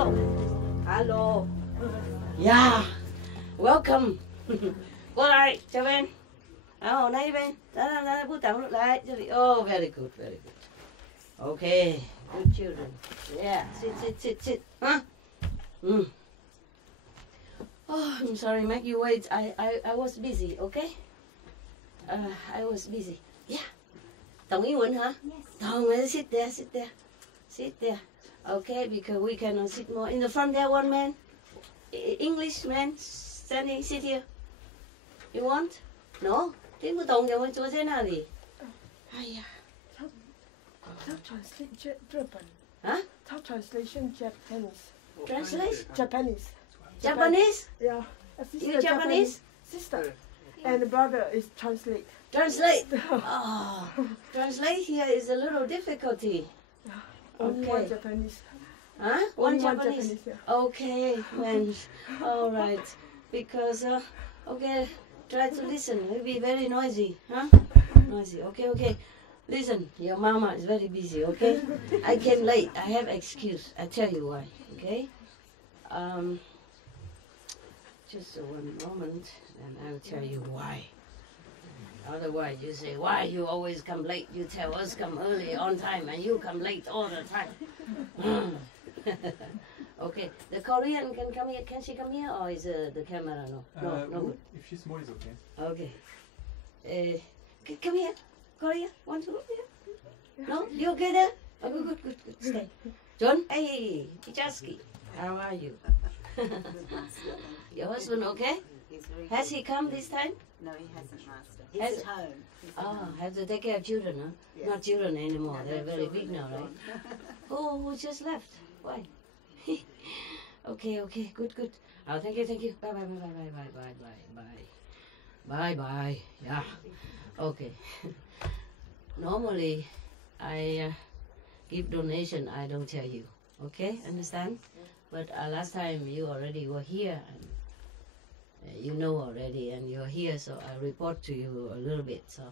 hello. Hello. Yeah. Welcome. Go lại, chào bên. Hồi nay bên. Đó, bút tặng lại. Oh, very good, very good. Okay, good children. Yeah, sit. Huh? Oh, I'm sorry, make you wait. I was busy, okay? I was busy. Yeah. Tổng英文, huh? Yes. Tổng, sit there. Okay, because we cannot sit more. In the front there, one man, English man, standing, sit here. You want? No? 听不懂，我坐在那里。哎呀。他 translate 日本。啊？他 translation Japanese. Translate? Japanese. Yeah. A sister You Japanese? Sister. And the brother is translate. Translate. Oh, translate here is a little difficulty. Only Okay. one Japanese. Huh? Only One Japanese. yeah. Okay, when, all right. Because, okay, try to listen. It will be very noisy, huh? Noisy. Okay. Listen, your mama is very busy, okay? I came late. I have excuse. I tell you why, okay? Just one moment, and I'll tell you why. Otherwise, you say, why you always come late? You tell us come early on time, and you come late all the time. Okay, the Korean can come here. Can she come here, or is the camera no? No good. If she's small, it's okay. Okay. Come here, Korea. Want to look here? No, you okay there? Oh, good. Stay. John, hey, Ichaski, how are you? Your husband okay? Has he come this time? No, he hasn't, Master. He's at home. Oh, have to take care of children, huh? Yeah. Not children anymore. No, They're very big children now, are right? gone. Who just left? Why? Okay. Good. Oh, thank you. Bye. Yeah. Okay. Normally, I give donation. I don't tell you. Okay, understand? But last time you already were here, and you know already, and you're here, so I report to you a little bit, so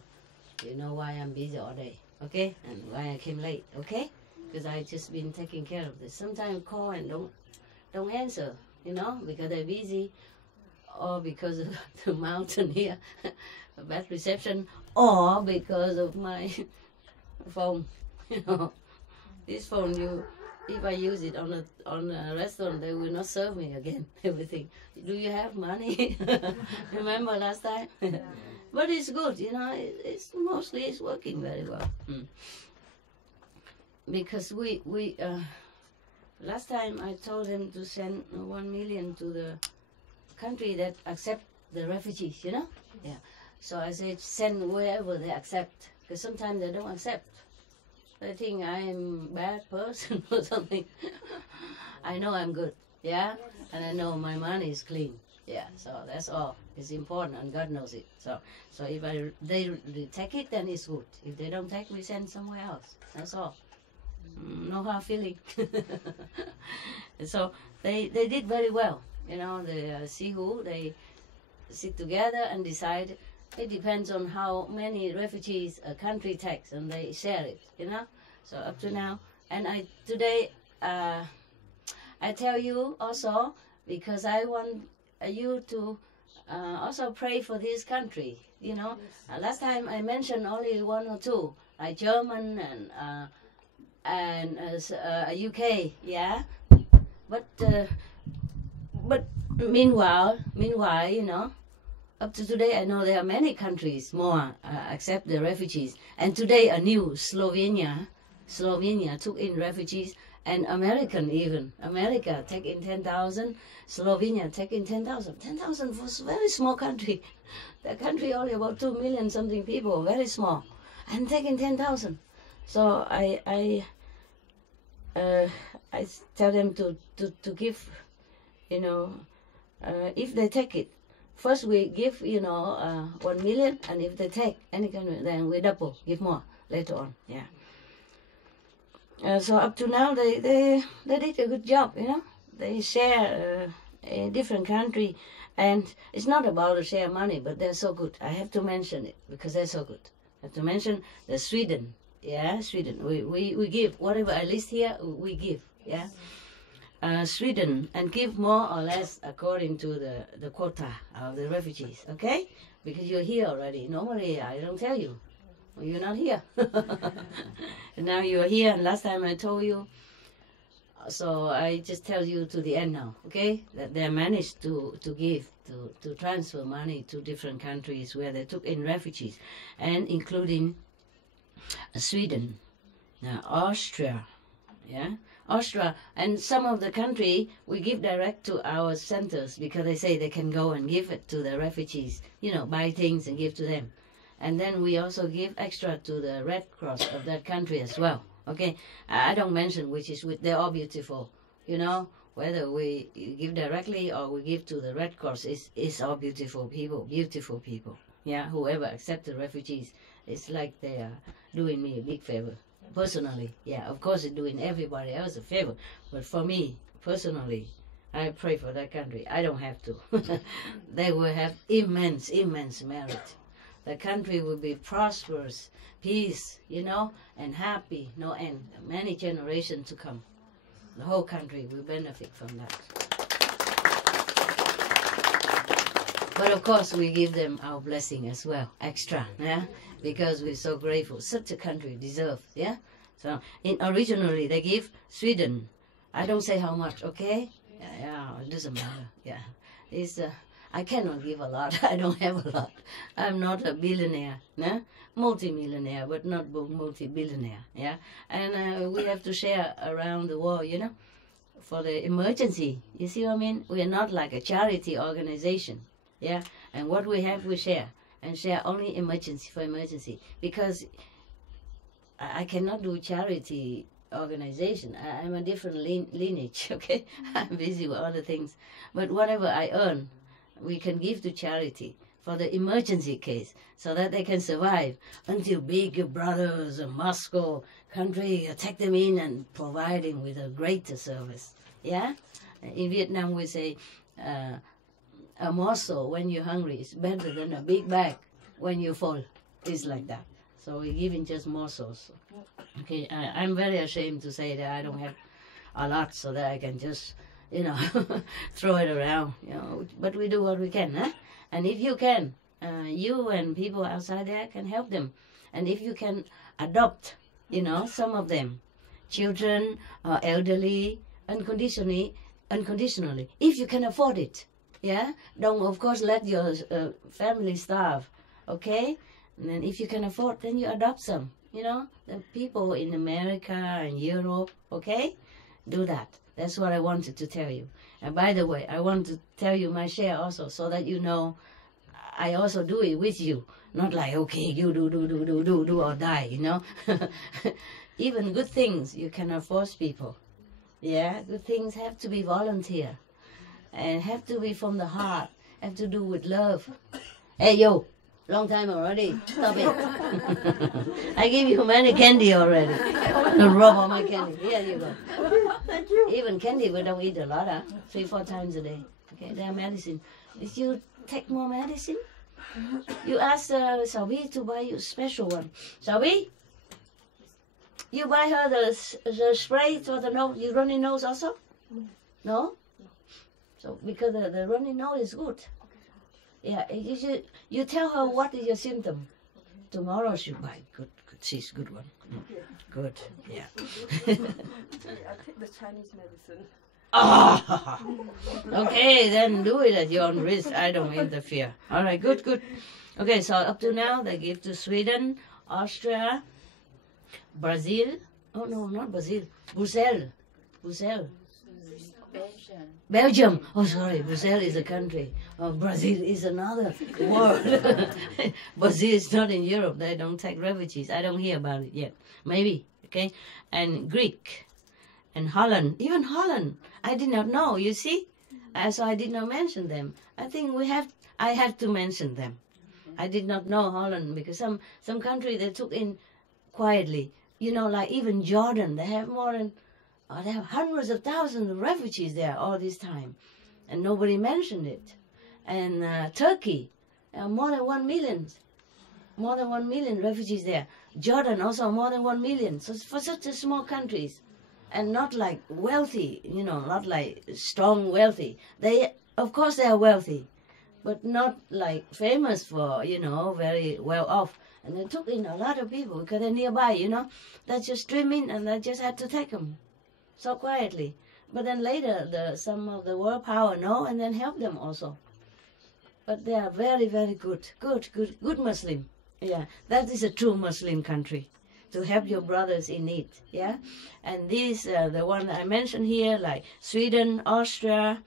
you know why I'm busy all day, okay? And why I came late, okay? Because I just been taking care of this. Sometimes call and don't answer, you know, because they're busy, or because of the mountain here, bad reception, or because of my phone, you know. This phone, if I use it on a restaurant, they will not serve me again. Everything. Do you have money? Remember last time? But it's good, you know. It's mostly working very well. Because we last time I told them to send 1 million to the country that accept the refugees, you know. Yeah. So I said send wherever they accept, because sometimes they don't accept. They think I'm a bad person or something. I know I'm good, yeah? And I know my money is clean, yeah? So that's all. It's important, and God knows it. So if they take it, then it's good. If they don't take, we send somewhere else. That's all. No hard feeling. So they did very well. You know, the Sihu, they sit together and decide. It depends on how many refugees a country takes, and they share it, you know. So up to now, and today I tell you also, because I want you to also pray for this country, you know. Last time I mentioned only 1 or 2, like German and UK, yeah. But meanwhile, you know. Up to today, I know there are many countries more accept the refugees. And today, a new Slovenia took in refugees, and America take in 10,000, Slovenia take in 10,000. 10,000 was a very small country. The country only about 2 million something people, very small, and taking 10,000. So I tell them to give, you know, if they take it. First we give, you know, 1 million, and if they take any kind of, then we double, give more later on, yeah. So up to now, they did a good job, you know. They share a different country, and it's not about to share money, but they're so good. I have to mention it because they're so good. I have to mention the Sweden, yeah, Sweden. We give whatever I list here, we give, yeah. Sweden and give more or less according to the quota of the refugees, okay? Because you're here already. Normally, I don't tell you. You're not here. And now you're here, and last time I told you. So I just tell you to the end now, okay? That they managed to give, to transfer money to different countries where they took in refugees, and including Sweden, Austria, yeah? Austria, and some of the country we give direct to our centers because they say they can go and give it to the refugees, you know, buy things and give to them. And then we also give extra to the Red Cross of that country as well, okay? I don't mention which is, they're all beautiful, you know? Whether we give directly or we give to the Red Cross is all beautiful people, yeah? Whoever accepts the refugees, it's like they are doing me a big favor. Personally, yeah, of course it's doing everybody else a favor, but for me, personally, I pray for that country. I don't have to. They will have immense merit. The country will be prosperous, peace, you know, and happy, no end, many generations to come. The whole country will benefit from that. But of course, we give them our blessing as well, extra, yeah, because we're so grateful. Such a country deserves, yeah. So originally they give Sweden. I don't say how much, okay? Yeah, it doesn't matter. Yeah, it's I cannot give a lot. I don't have a lot. I'm not a billionaire, nah? Multi-millionaire, but not multi-billionaire, yeah. And we have to share around the world, you know, for the emergency. You see what I mean? We are not like a charity organization. Yeah, and what we have, we share, and share only emergency for emergency, because I cannot do charity organization. I'm a different lineage, okay? I'm busy with other things. But whatever I earn, we can give to charity for the emergency case, so that they can survive until big brothers in Moscow country take them in and providing with a greater service, yeah? In Vietnam, we say, a morsel when you're hungry is better than a big bag when you fall. It's like that. So we're giving just morsels. Okay, I'm very ashamed to say that I don't have a lot so that I can just, you know, throw it around, you know. But we do what we can, huh? And if you can, you and people outside there can help them. And if you can adopt, you know, some of them, children, elderly, unconditionally, if you can afford it. Yeah, don't of course let your family starve, okay? And then if you can afford, then you adopt some, you know, the people in America and Europe, okay? Do that. That's what I wanted to tell you. And by the way, I want to tell you my share also, so that you know I also do it with you. Not like, okay, you do or die, you know? Even good things, you cannot force people. Yeah, good things have to be volunteer. And have to be from the heart, have to do with love. Hey, yo, long time already. Stop it. I give you many candy already. Don't rub on my candy. Here you go. Thank you. Even candy, we don't eat a lot, huh? 3-4 times a day. Okay, they are medicine. If you take more medicine, you ask Xiaobi to buy you a special one. Xiaobi, you buy her the spray for the nose, you runny nose also? No? So because the runny nose is good. Yeah, you tell her what is your symptom. Tomorrow she'll buy good. She's good one. Good. Yeah. I take the Chinese medicine. Oh, okay, then do it at your own risk. I don't interfere. All right, good. Okay, so up to now they give to Sweden, Austria, Brazil. Oh no, not Brazil. Brussels. Belgium. Oh, sorry. Brussels is a country. Oh, Brazil is another world. Brazil is not in Europe. They don't take refugees. I don't hear about it yet. Maybe. Okay. And Greek. And Holland. Even Holland. I did not know. You see? So I did not mention them. I think I have to mention them. I did not know Holland because some country they took in quietly. You know, like even Jordan. They have more than... they have hundreds of thousands of refugees there all this time, and nobody mentioned it. And Turkey, more than 1 million refugees there. Jordan also more than 1 million. So for such a small countries, and not like wealthy, you know, not like strong wealthy. They, of course, they are wealthy, but not like famous for, you know, very well off. And they took in a lot of people because they're nearby, you know. They just stream in and they just had to take them so quietly. But then later, some of the world power know and then help them also. But they are very, very good Muslim. Yeah, that is a true Muslim country, to help your brothers in need. Yeah, and these the one I mentioned here, like Sweden, Austria,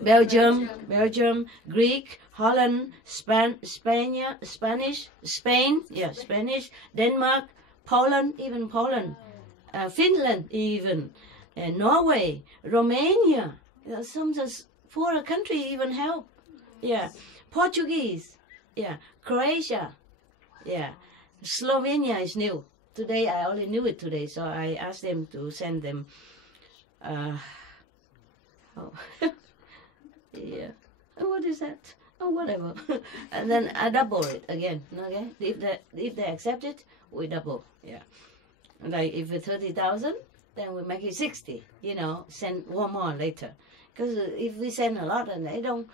Belgium, Greek, Holland, Spain, Denmark, Poland, even Poland, Finland, even Norway, Romania. Some just poorer country even help. Yeah, Portuguese. Yeah, Croatia. Yeah, Slovenia is new. Today I only knew it today, so I asked them to send them. Yeah. What is that? Oh, whatever. And then I double it again. Okay. If they accept it, we double. Yeah. Like if it's 30,000, then we make it 60. You know, send one more later. Because if we send a lot and they don't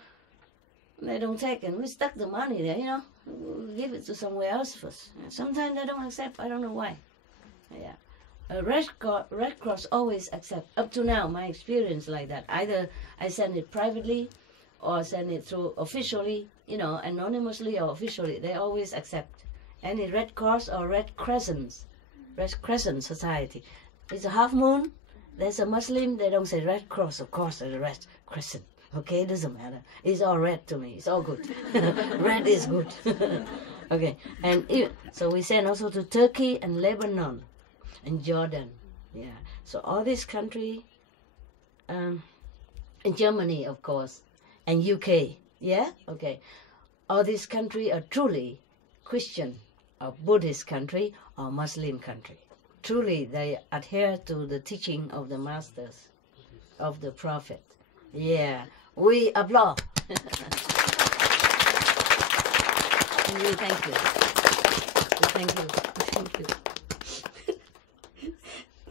take, and we stuck the money there, you know, we'll give it to somewhere else first. Sometimes they don't accept. I don't know why. Yeah. Red Cross always accept. Up to now, my experience like that. Either I send it privately or send it through officially, you know, anonymously or officially. They always accept. Any Red Cross or Red Crescent Society. It's a half moon. There's a Muslim. They don't say Red Cross. Of course, there's a Red Crescent. Okay, it doesn't matter. It's all red to me. It's all good. Red is good. Okay, and so we send also to Turkey and Lebanon and Jordan. Yeah, so all this country, and Germany, of course, and UK. Yeah, okay. All these country are truly Christian or Buddhist country or Muslim country. Truly, they adhere to the teaching of the masters, of the prophet. Yeah. We applaud. We thank you. We thank you. We thank you.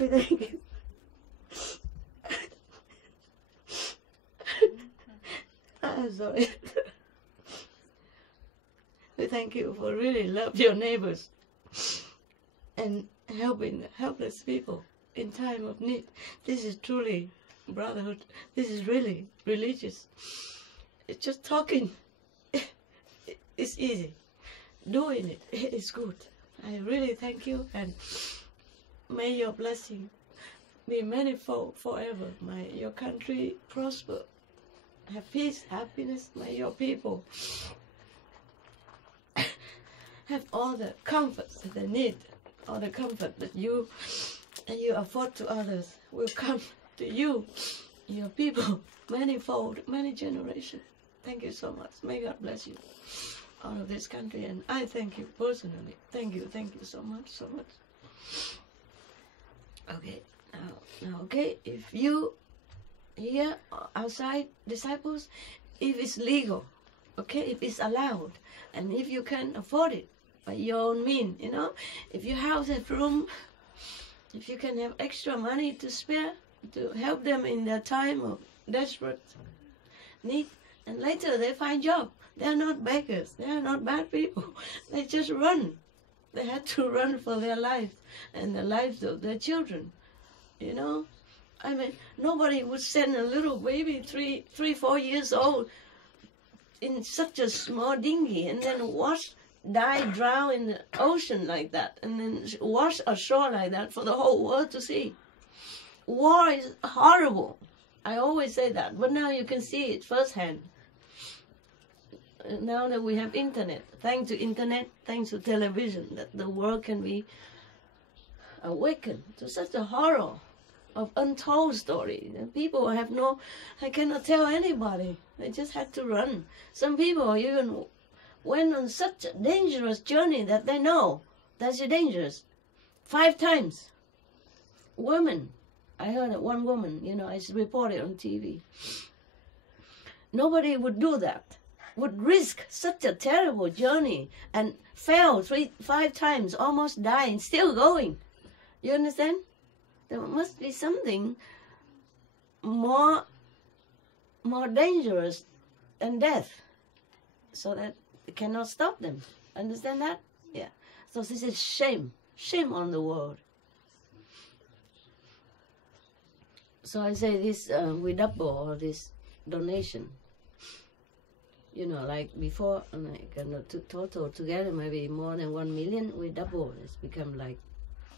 We thank you. I'm sorry. We thank you for really love your neighbors and helping helpless people in time of need. This is truly brotherhood. This is really religious. It's just talking. It's easy. Doing it is good. I really thank you, and may your blessing be manifold forever. May your country prosper. Have peace, happiness. May your people have all the comforts that they need. All the comfort that you afford to others will come to you, your people, manifold, many generations. Thank you so much. May God bless you, all of this country, and I thank you personally. Thank you so much, so much. Okay, now, okay, if you here outside disciples, if it's legal, okay, if it's allowed, and if you can afford it by your own means, you know, if your house has room, if you can have extra money to spare, to help them in their time of desperate need, and later they find job. They are not beggars. They are not bad people. They just run. They had to run for their lives and the lives of their children. You know, I mean, nobody would send a little baby, 4 years old, in such a small dinghy and then drown in the ocean like that, and then wash ashore like that for the whole world to see. War is horrible. I always say that, but now you can see it firsthand. Now that we have internet, thanks to internet, thanks to television, that the world can be awakened to such a horror of untold story. And people I cannot tell anybody. They just had to run. Some people even went on such a dangerous journey that they know that's dangerous. 5 times. Women. I heard that one woman, you know, it's reported on TV. Nobody would do that, would risk such a terrible journey and fell 5 times, almost dying, still going. You understand? There must be something more dangerous than death, so that it cannot stop them. Understand that? Yeah. So this is shame on the world. So I say this, we double all this donation. You know, like before, like total together maybe more than 1 million. We double. It's become like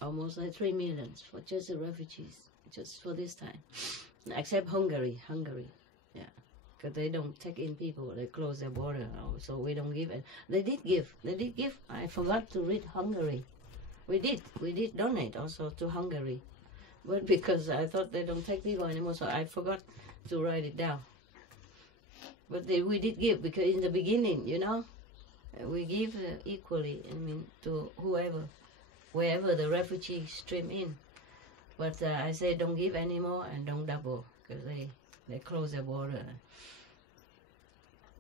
almost like 3 million for just the refugees, just for this time. Except Hungary, yeah, because they don't take in people. They close their border, so we don't give it. They did give. I forgot to read Hungary. We did donate also to Hungary, but because I thought they don't take people anymore, so I forgot to write it down. But we did give, because in the beginning, you know, we give equally. I mean, to wherever the refugees stream in. But I say don't give anymore and don't double, because they close their border.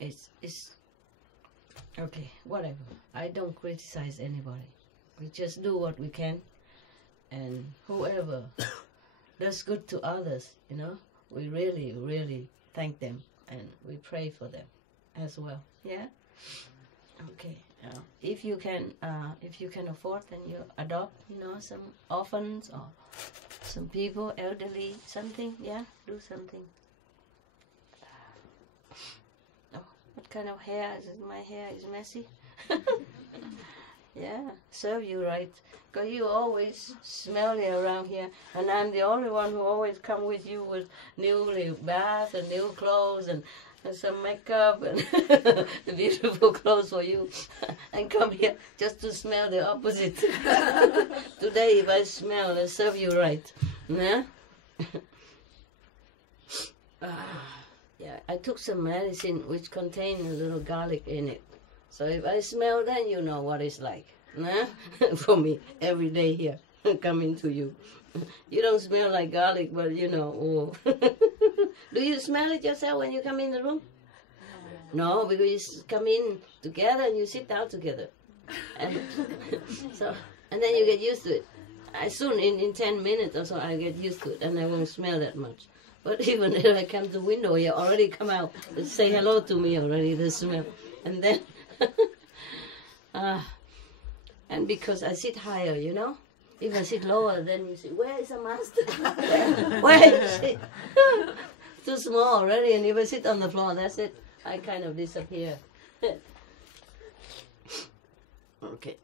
It's okay, whatever. I don't criticize anybody. We just do what we can, and whoever does good to others, you know, we really, really thank them, and we pray for them as well. Yeah. Okay. If you can afford, then you adopt, you know, some orphans or some people, elderly, something. Yeah, do something. Oh, what kind of hair is it? My hair is messy. Yeah, serve you right. Because you always smelly around here, and I'm the only one who always come with you with new bath and new clothes and some makeup and beautiful clothes for you, and come here just to smell the opposite. Today, if I smell, I serve you right. Nah? Yeah, I took some medicine which contained a little garlic in it. So if I smell, then you know what it's like. Nah? For me, every day here, coming to you. You don't smell like garlic, but you know. Oh. Do you smell it yourself when you come in the room? No, because you come in together and you sit down together. And and then you get used to it. Soon, in 10 minutes or so, I get used to it, and I won't smell that much. But even if I come to the window, you already come out, say hello to me already, the smell. And then, and because I sit higher, you know, if I sit lower, then you say, where is the master? Where is she? Too small already, and if I sit on the floor, that's it. I kind of disappear. Okay.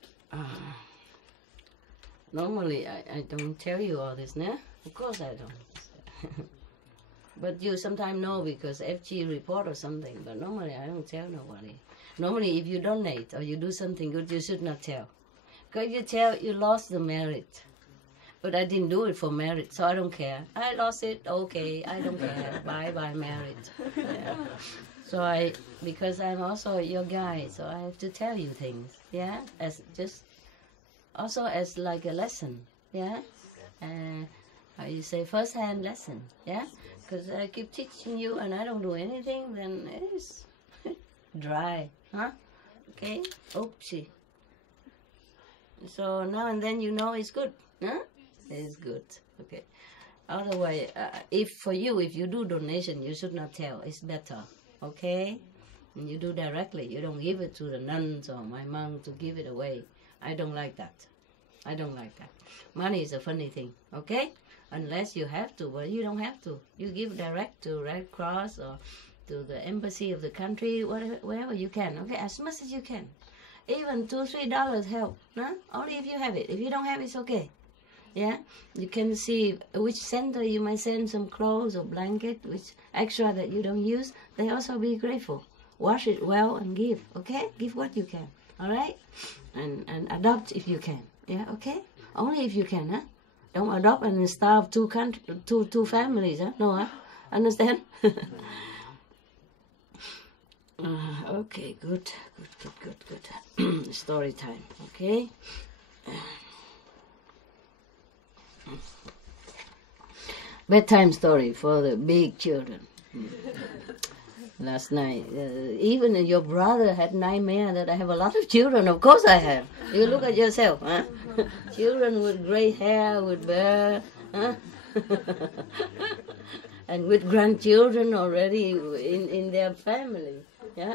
Normally, I don't tell you all this, nah? Of course I don't. But you sometimes know because FG report or something, but normally I don't tell nobody. Normally, if you donate or you do something good, you should not tell. Because you tell, you lost the merit. But I didn't do it for merit, so I don't care. I lost it, okay, I don't care. Bye, merit. Yeah. So because I'm also your guy, so I have to tell you things, yeah? Also as like a lesson, yeah? How you say, first-hand lesson, yeah? Because I keep teaching you and I don't do anything, then it's dry, huh? Okay, oopsie. So now and then you know it's good, huh? It's good, okay. Otherwise, if you do donation, you should not tell. It's better, okay? And you do directly. You don't give it to the nuns or my monk to give it away. I don't like that. I don't like that. Money is a funny thing, okay? Unless you have to, but you don't have to. You give direct to Red Cross or to the embassy of the country, wherever you can, okay? As much as you can. Even $2-3 help, huh? Only if you have it. If you don't have it, it's okay. Yeah, you can see which center you might send some clothes or blanket, which extra that you don't use. They also be grateful. Wash it well and give, okay? Give what you can, all right? And adopt if you can, yeah, okay? Only if you can, huh? Don't adopt and starve two families, huh? No, huh? Understand? Okay, good. Story time, okay? Bedtime story for the big children. last night. Even your brother had nightmare that I have a lot of children. Of course I have. You look at yourself, huh? Children with gray hair, with bear, huh? And with grandchildren already in their family. Yeah,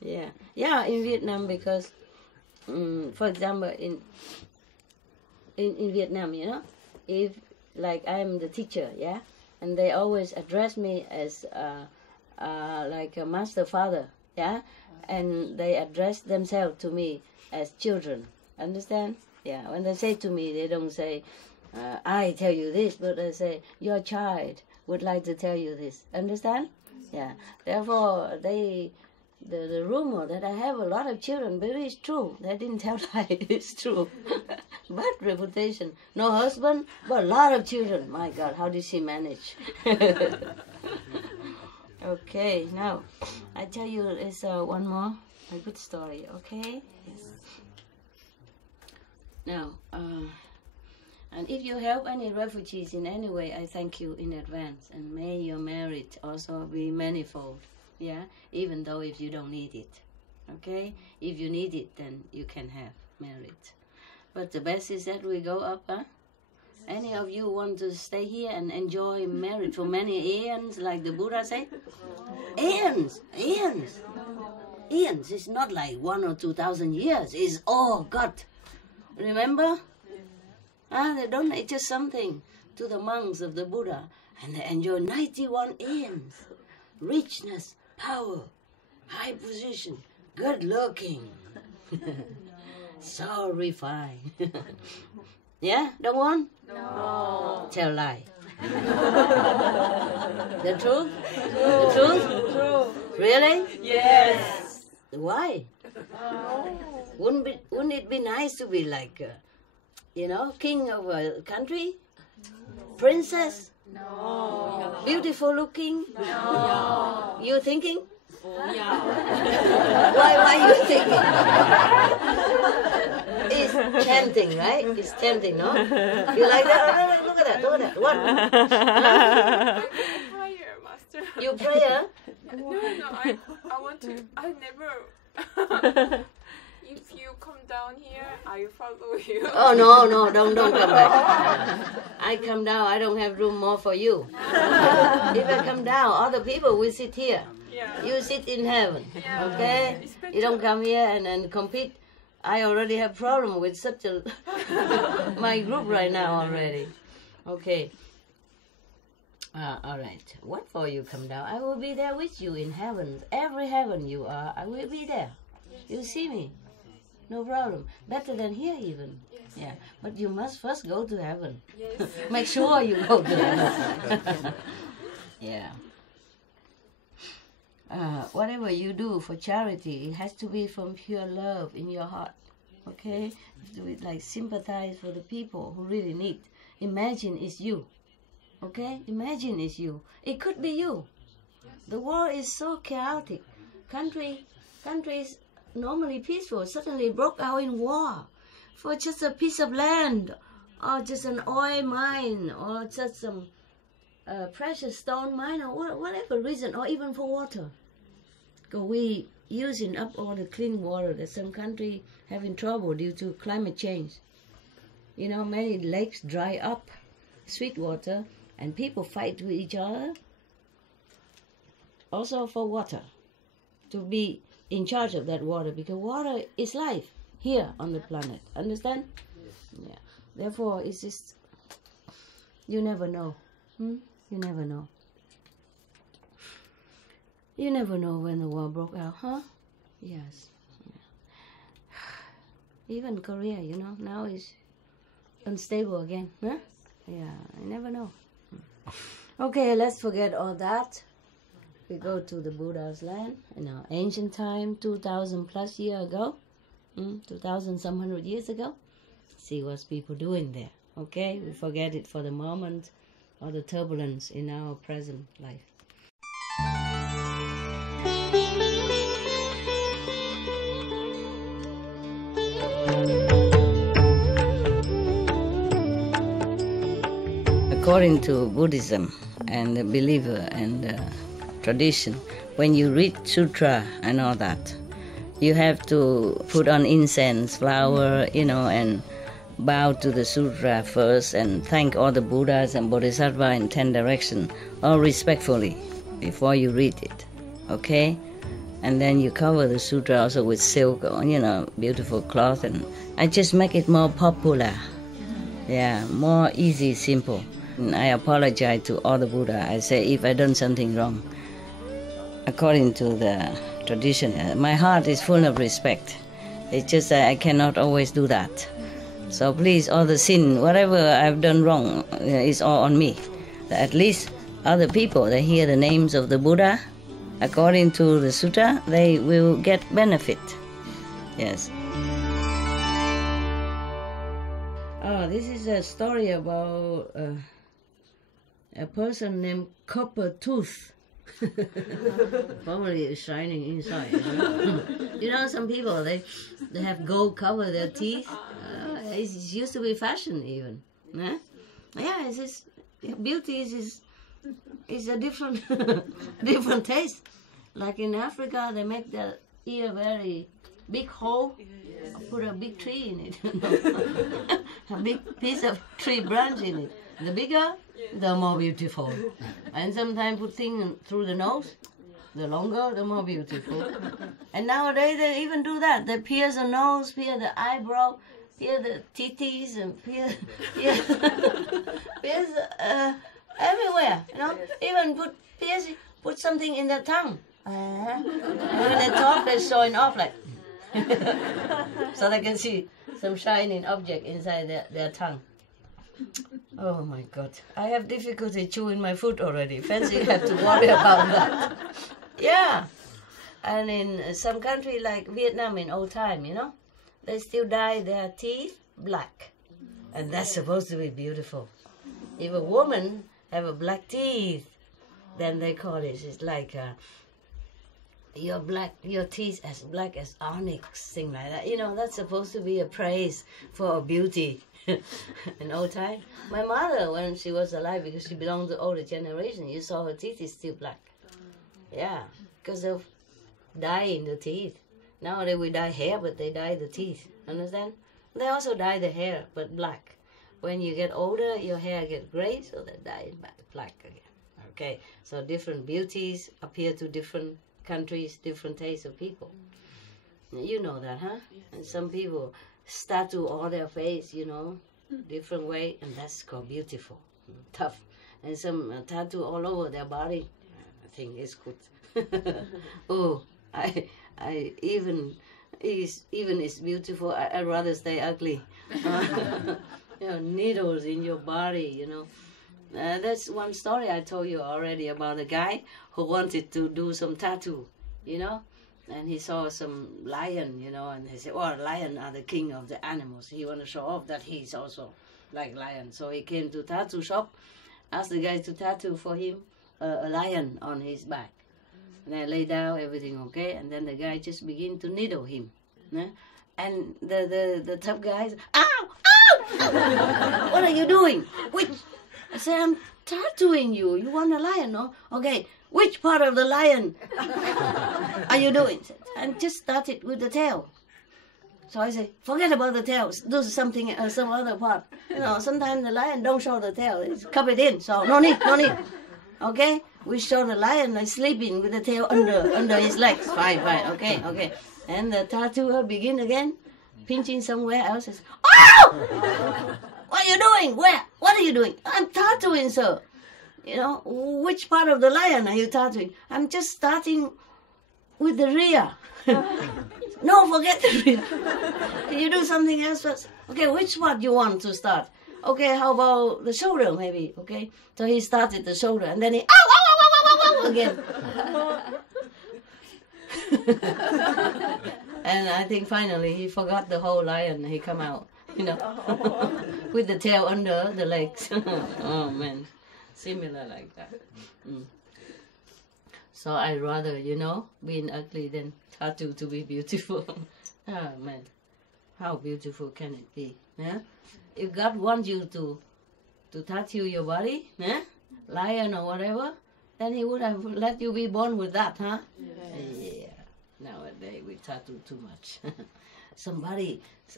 yeah, yeah. In Vietnam, because, for example, in Vietnam, you know, if like I'm the teacher, yeah, and they always address me as like a master father, yeah, and they address themselves to me as children. Understand? Yeah. When they say to me, they don't say, "I tell you this," but they say, "Your child would like to tell you this." Understand? Yeah. Therefore, the rumor that I have a lot of children, but it's true. They didn't tell lie. It's true. Bad reputation. No husband, but a lot of children. My God, how did she manage? Okay, now I tell you, it's one more a good story. Okay. Yes. Now, and if you help any refugees in any way, I thank you in advance, and may your merit also be manifold. Yeah, even though if you don't need it, okay? If you need it, then you can have merit. But the best is that we go up, huh? Any of you want to stay here and enjoy merit for many eons, like the Buddha said? Eons, eons. Eons, it's not like 1,000 or 2,000 years, it's all God. Remember? They donate just something to the monks of the Buddha, and they enjoy 91 eons. Richness, power, high position, good looking. So refined. Yeah, don't want? No. Tell lie. The truth? The truth? True. Really? Yes. Why? Wouldn't it be nice to be like, king of a country? Princess? No. Beautiful looking? No. You thinking? Yeah. Why you thinking? It's tempting, right? It's tempting, no? You like that? Oh, no, look at that. What? Huh? Prayer, Master. You pray, huh? No, I want to. I never. If you come down here, I follow you. Oh, no, don't come back. I come down, I don't have room more for you. If I come down, other people will sit here. Yeah. You sit in heaven, Yeah. okay? You don't come here and compete. I already have problem with such a my group right now already. Okay. All right. What for you come down? I will be there with you in heaven. Every heaven you are, I will be there. You see me? No problem. Better than here even. Yes. Yeah. But you must first go to heaven. Yes. Make sure you go to heaven. Yeah. Whatever you do for charity, it has to be from pure love in your heart. Okay? You have to be like sympathize for the people who really need. Imagine it's you. Okay? Imagine it's you. It could be you. The world is so chaotic. Countries normally peaceful suddenly broke out in war for just a piece of land, or just an oil mine, or just some precious stone mine, or whatever reason, or even for water. Because we using up all the clean water that some country having trouble due to climate change. You know, many lakes dry up, sweet water, and people fight with each other. Also for water, to be in charge of that water, because water is life here on the planet. Understand? Yeah. Therefore, it's just, you never know. You never know. You never know when the war broke out, huh? Yes. Yeah. Even Korea, now is unstable again, huh? Yeah, I never know. Okay, let's forget all that. We go to the Buddha's land in our ancient time, 2,000 plus years ago, 2,000 some hundred years ago. See what's people doing there, okay? We forget it for the moment, all the turbulence in our present life. According to Buddhism and the believer and tradition. When you read sutra and all that, you have to put on incense, flower, and bow to the sutra first and thank all the Buddhas and Bodhisattvas in 10 directions, all respectfully, before you read it, okay? And then you cover the sutra also with silk or, beautiful cloth, and I just make it more popular. Yeah, more easy, simple. And I apologize to all the Buddha. I say if I done something wrong, according to the tradition, my heart is full of respect. It's just that I cannot always do that. So please, all the sin, whatever I've done wrong, is all on me. At least other people, they hear the names of the Buddha, according to the sutta, they will get benefit. Yes. Oh, this is a story about a person named Copper Tooth. Probably is shining inside. Some people, they have gold cover their teeth. It used to be fashion even. Yeah, it's just, beauty is a different different taste. Like in Africa, they make the ear very big hole, put a big tree in it, a big piece of tree branch in it. The bigger, the more beautiful. And sometimes put things through the nose. The longer, the more beautiful. And nowadays they even do that. They pierce the nose, pierce the eyebrow, pierce the titties, and pierce everywhere. Even put something in their tongue. And when they talk, they're showing off like, so they can see some shining object inside their tongue. Oh my God! I have difficulty chewing my food already. Fancy have to worry about that. Yeah, and in some country like Vietnam in old time, they still dye their teeth black, and that's supposed to be beautiful. If a woman have a black teeth, then they call it. It's like your teeth as black as onyx, thing like that. That's supposed to be a praise for beauty. In old time, my mother, when she was alive, because she belonged to older generation, you saw her teeth is still black. Yeah, because of dyeing the teeth. Nowadays we dye hair, but they dye the teeth. Understand? They also dye the hair, but black. When you get older, your hair gets gray, so they dye it black again. Okay, so different beauties appear to different countries, different tastes of people. You know that, huh? And some people tattoo all their face, different way, and that's called beautiful, tough. And some tattoo all over their body. I think it's good. Oh, I even it's beautiful. I'd rather stay ugly. Needles in your body, That's one story I told you already about a guy who wanted to do some tattoo, And he saw some lion, and he said, well, lion are the king of the animals. He want to show off that he's also like lion. So he came to tattoo shop, asked the guy to tattoo for him a lion on his back. And I lay down, everything okay, and then the guy just begin to needle him. And the tough guy said, ow, ow! What are you doing? I said, I'm tattooing you. You want a lion, no? Okay. Which part of the lion are you doing? And just started with the tail. So I say, forget about the tail. Do something, some other part. Sometimes the lion don't show the tail. It's cover it in. So no need. Okay? We show the lion sleeping with the tail under his legs. Fine. Okay. And the tattooer begin again, pinching somewhere else. Says, oh! What are you doing? Where? What are you doing? I'm tattooing, sir. Which part of the lion are you tattooing? I'm just starting with the rear. No, forget the rear. Can you do something else first? Okay, which part you want to start? Okay, how about the shoulder maybe? Okay, so he started the shoulder and then he, ow, again. And I think finally he forgot the whole lion. He come out, with the tail under the legs. Oh, man. Similar like that. So I'd rather, being ugly than tattoo to be beautiful. Oh man, how beautiful can it be? Yeah? If God wants you to tattoo your body, lion or whatever, then he would have let you be born with that, huh? Yeah. Nowadays we tattoo too much.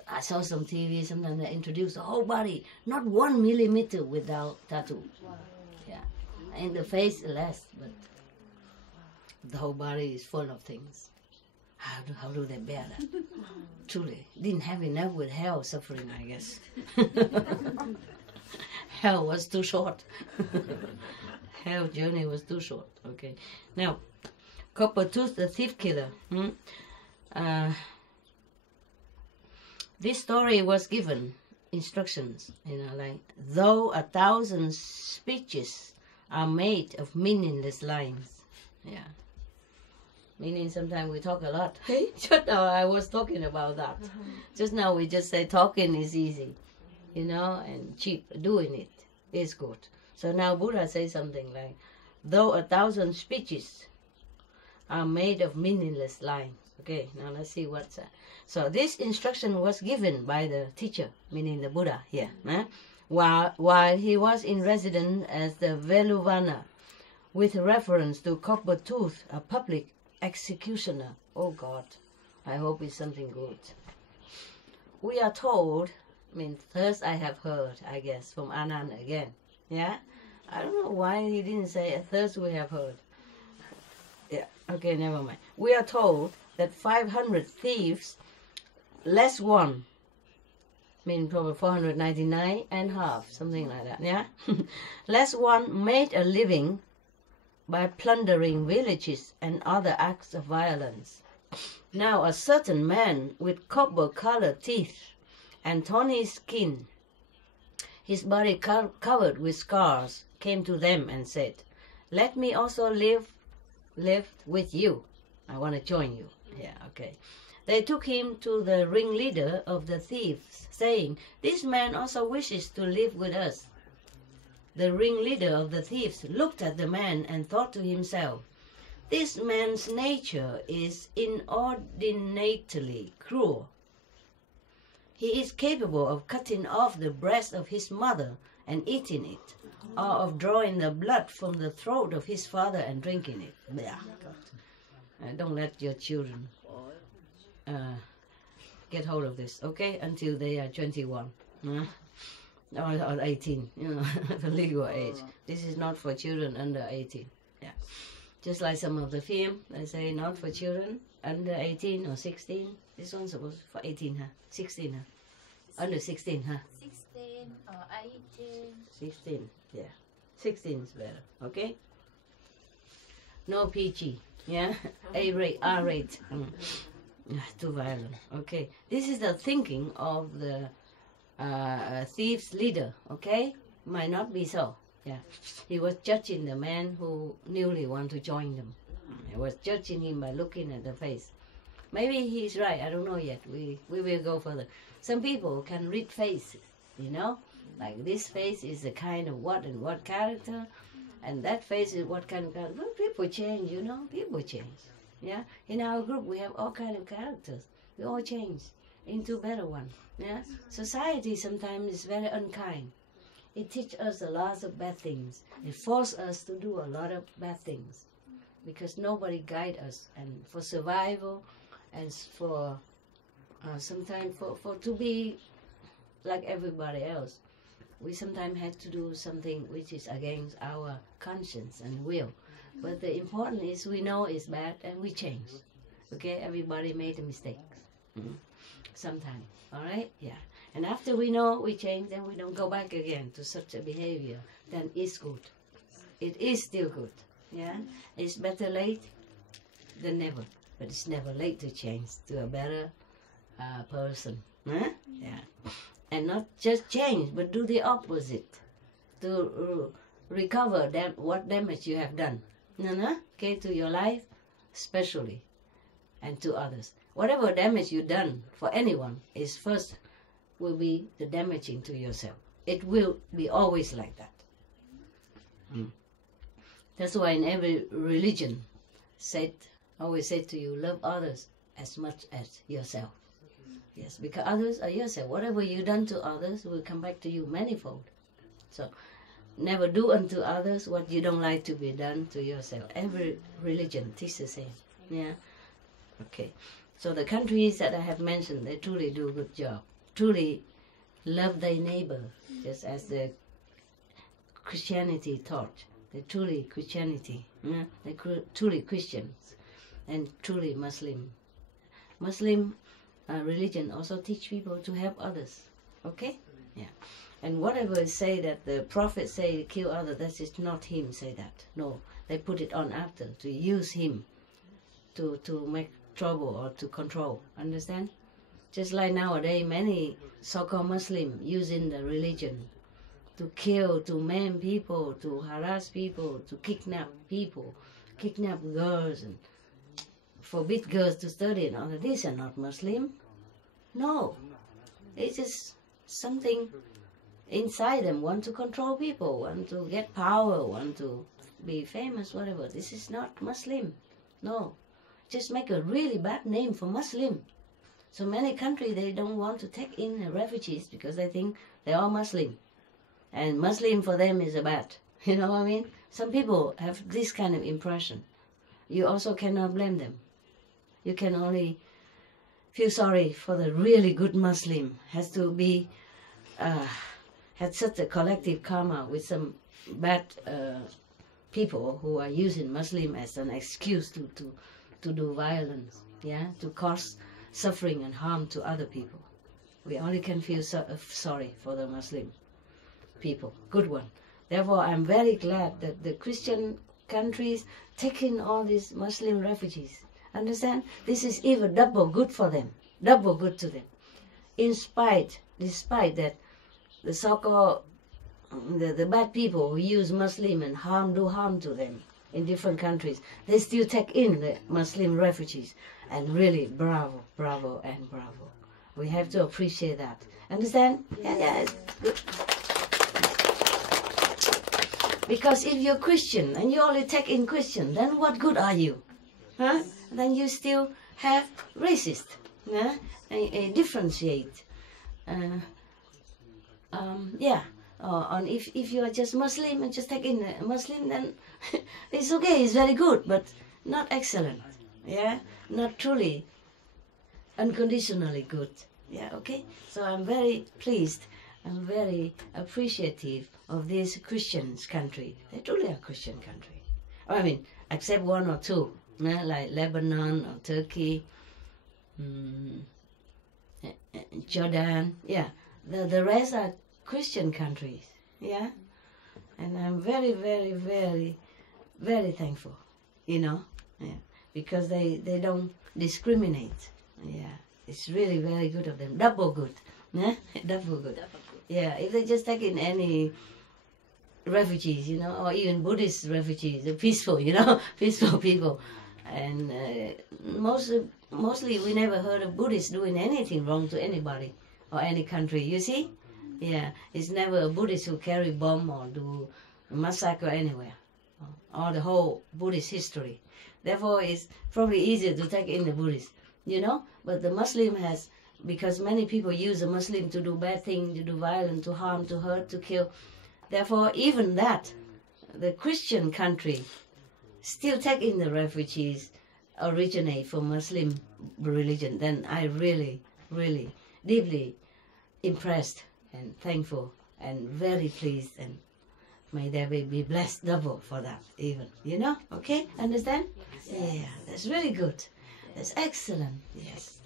I saw some TV, sometimes they introduce the whole body, not 1 millimeter without tattoo. Yeah. And the face less, but the whole body is full of things. How do they bear that? Truly, didn't have enough with hell suffering, I guess. Hell was too short. Hell journey was too short. Okay. Now, Copper Tooth, the thief killer. This story was given instructions, like, though 1,000 speeches are made of meaningless lines. Yeah. Meaning sometimes we talk a lot. Hey, just now I was talking about that. Just now we just say talking is easy, and cheap. Doing it is good. So now Buddha says something like, though 1,000 speeches are made of meaningless lines. Okay, now let's see what's that. So this instruction was given by the teacher, meaning the Buddha here, while he was in residence as the Veluvana, with reference to Copper Tooth, a public executioner. Oh God, I hope it's something good. We are told, first I have heard, I guess, from Anand again. Yeah? I don't know why he didn't say first we have heard. Yeah, okay, never mind. We are told that 500 thieves, less one, probably 499 and half, something like that, yeah? Less one made a living by plundering villages and other acts of violence. Now a certain man with copper-colored teeth and tawny skin, his body covered with scars, came to them and said, let me also live with you. I want to join you. Yeah, okay. They took him to the ringleader of the thieves, saying, this man also wishes to live with us. The ringleader of the thieves looked at the man and thought to himself, this man's nature is inordinately cruel. He is capable of cutting off the breast of his mother and eating it, or of drawing the blood from the throat of his father and drinking it. Don't let your children get hold of this, okay, until they are 21. Or 18, the legal age. This is not for children under 18. Yeah, just like some of the film, they say not for children under 18 or 16. This one's supposed for 18, huh? 16, huh? Under 16, huh? 16 or 18. 16, yeah. 16 is better, okay? No PG, yeah? A-rate, R-rate. Too violent, okay? This is the thinking of the thief's leader, okay? Might not be so. Yeah, he was judging the man who newly want to join them. He was judging him by looking at the face. Maybe he's right. I don't know yet. We will go further. Some people can read faces, like this face is a kind of what and what character, and that face is what kind of character. Well, people change, People change. Yeah, in our group we have all kind of characters. We all change into better one. Yeah, society sometimes is very unkind. It teaches us a lot of bad things. It forces us to do a lot of bad things because nobody guides us. And for survival, and for sometimes for to be like everybody else, we sometimes have to do something which is against our conscience and will. But the important is we know it's bad and we change. Okay, everybody made a mistake. Sometimes. All right? Yeah. And after we know we change, then we don't go back again to such a behavior. Then it's good. It is still good. Yeah? It's better late than never. But it's never late to change to a better person. Huh? Yeah. And not just change, but do the opposite. To recover what damage you have done. Okay, to your life, especially. And to others. Whatever damage you've done for anyone is first will be the damaging to yourself. It will be always like that. That's why in every religion always said to you, love others as much as yourself. Yes, because others are yourself. Whatever you've done to others will come back to you manifold. So never do unto others what you don't like to be done to yourself. Every religion teaches the same. Yeah. Okay. So the countries that I have mentioned, they truly do a good job. Truly love thy neighbor, just as the Christianity taught. They're truly Christianity. Yeah? They're truly Christians and truly Muslim. Muslim religion also teach people to help others. Okay? Yeah. And whatever say that the prophet say kill others, that is not him say that. No, they put it on after to use him to make trouble or to control. Understand? Just like nowadays, many so-called Muslims using the religion to kill, to maim people, to harass people, to kidnap people, kidnap girls, and forbid girls to study and all of this are not Muslim. No. It's just something inside them, want to control people, want to get power, want to be famous, whatever. This is not Muslim. No. Just make a really bad name for Muslim. So many countries, they don't want to take in the refugees because they think they're all Muslim. And Muslim for them is a bad. You know what I mean? Some people have this kind of impression. You also cannot blame them. You can only feel sorry for the really good Muslim. Has to be, had such a collective karma with some bad people who are using Muslim as an excuse to do violence, yeah, to cause suffering and harm to other people. We only can feel sorry for the Muslim people. Good one. Therefore, I'm very glad that the Christian countries take in all these Muslim refugees. Understand? This is even double good for them, double good to them. Despite that the so-called the bad people who use Muslim and do harm to them in different countries, they still take in the Muslim refugees. And really, bravo, bravo, and bravo. We have to appreciate that. Understand? Yeah, it's good. Because if you're Christian and you only take in Christian, then what good are you? Huh? Then you still have racist. Yeah? Differentiate. If you are just Muslim and just take in a Muslim, then it's okay, it's very good, but not excellent. Yeah? Not truly, unconditionally good. Yeah, okay? So I'm very pleased, I'm very appreciative of this Christian country. They truly are Christian country. I mean, except one or two, like Lebanon or Turkey, Jordan. Yeah, the rest are Christian countries. Yeah, and I'm very, very, very, very thankful. You know, yeah, because they don't discriminate. Yeah, it's really very good of them. Double good. Yeah, double good. Yeah, if they just take in any refugees, you know, or even Buddhist refugees, they're peaceful, you know, peaceful people. And mostly we never heard of Buddhists doing anything wrong to anybody or any country, you see? Yeah, it's never a Buddhist who carry bomb or do massacre anywhere, or the whole Buddhist history. Therefore, it's probably easier to take in the Buddhist, you know? But the Muslim has, because many people use a Muslim to do bad things, to do violence, to harm, to hurt, to kill. Therefore, even that, the Christian country still take in the refugees originate from Muslim religion. Then I really, really deeply impressed and thankful and very pleased, and may they be blessed double for that even, you know? Okay? Understand? Yeah, that's really good. That's excellent. Yes.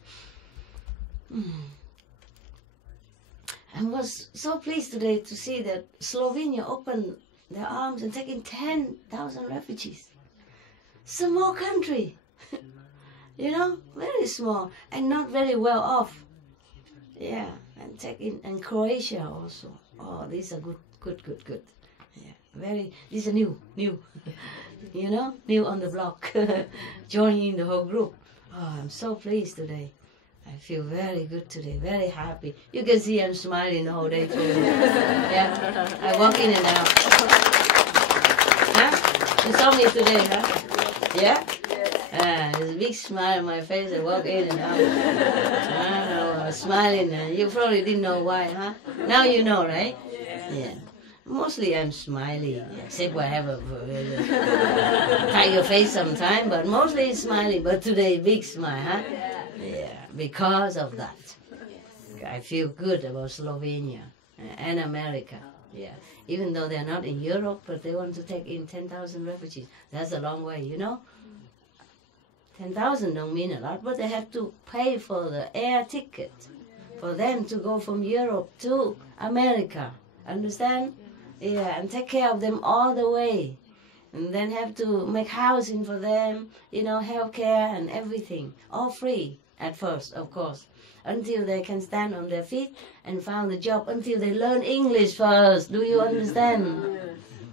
I was so pleased today to see that Slovenia opened their arms and taking 10,000 refugees. Small country, you know, very small and not very well off. Yeah, and and Croatia also. Oh, these are good. Yeah, these are new, you know, new on the block, joining the whole group. Oh, I'm so pleased today. I feel very good today, very happy. You can see I'm smiling the whole day too. Yeah, I walk in and out. Huh? You saw me today, huh? Yeah? There's a big smile on my face. I walk in and out. I was smiling. You probably didn't know why, huh? Now you know, right? Yeah. Mostly I'm smiley. Except I have a tiger face sometime, but mostly it's smiling. But today, big smile, huh? Yeah, because of that. I feel good about Slovenia and America. Yeah, even though they're not in Europe, but they want to take in 10,000 refugees. That's a long way, you know. 10,000 don't mean a lot, but they have to pay for the air ticket for them to go from Europe to America. Understand? Yeah, and take care of them all the way. And then have to make housing for them, you know, healthcare and everything. All free at first, of course. Until they can stand on their feet and found a job, until they learn English first. Do you understand?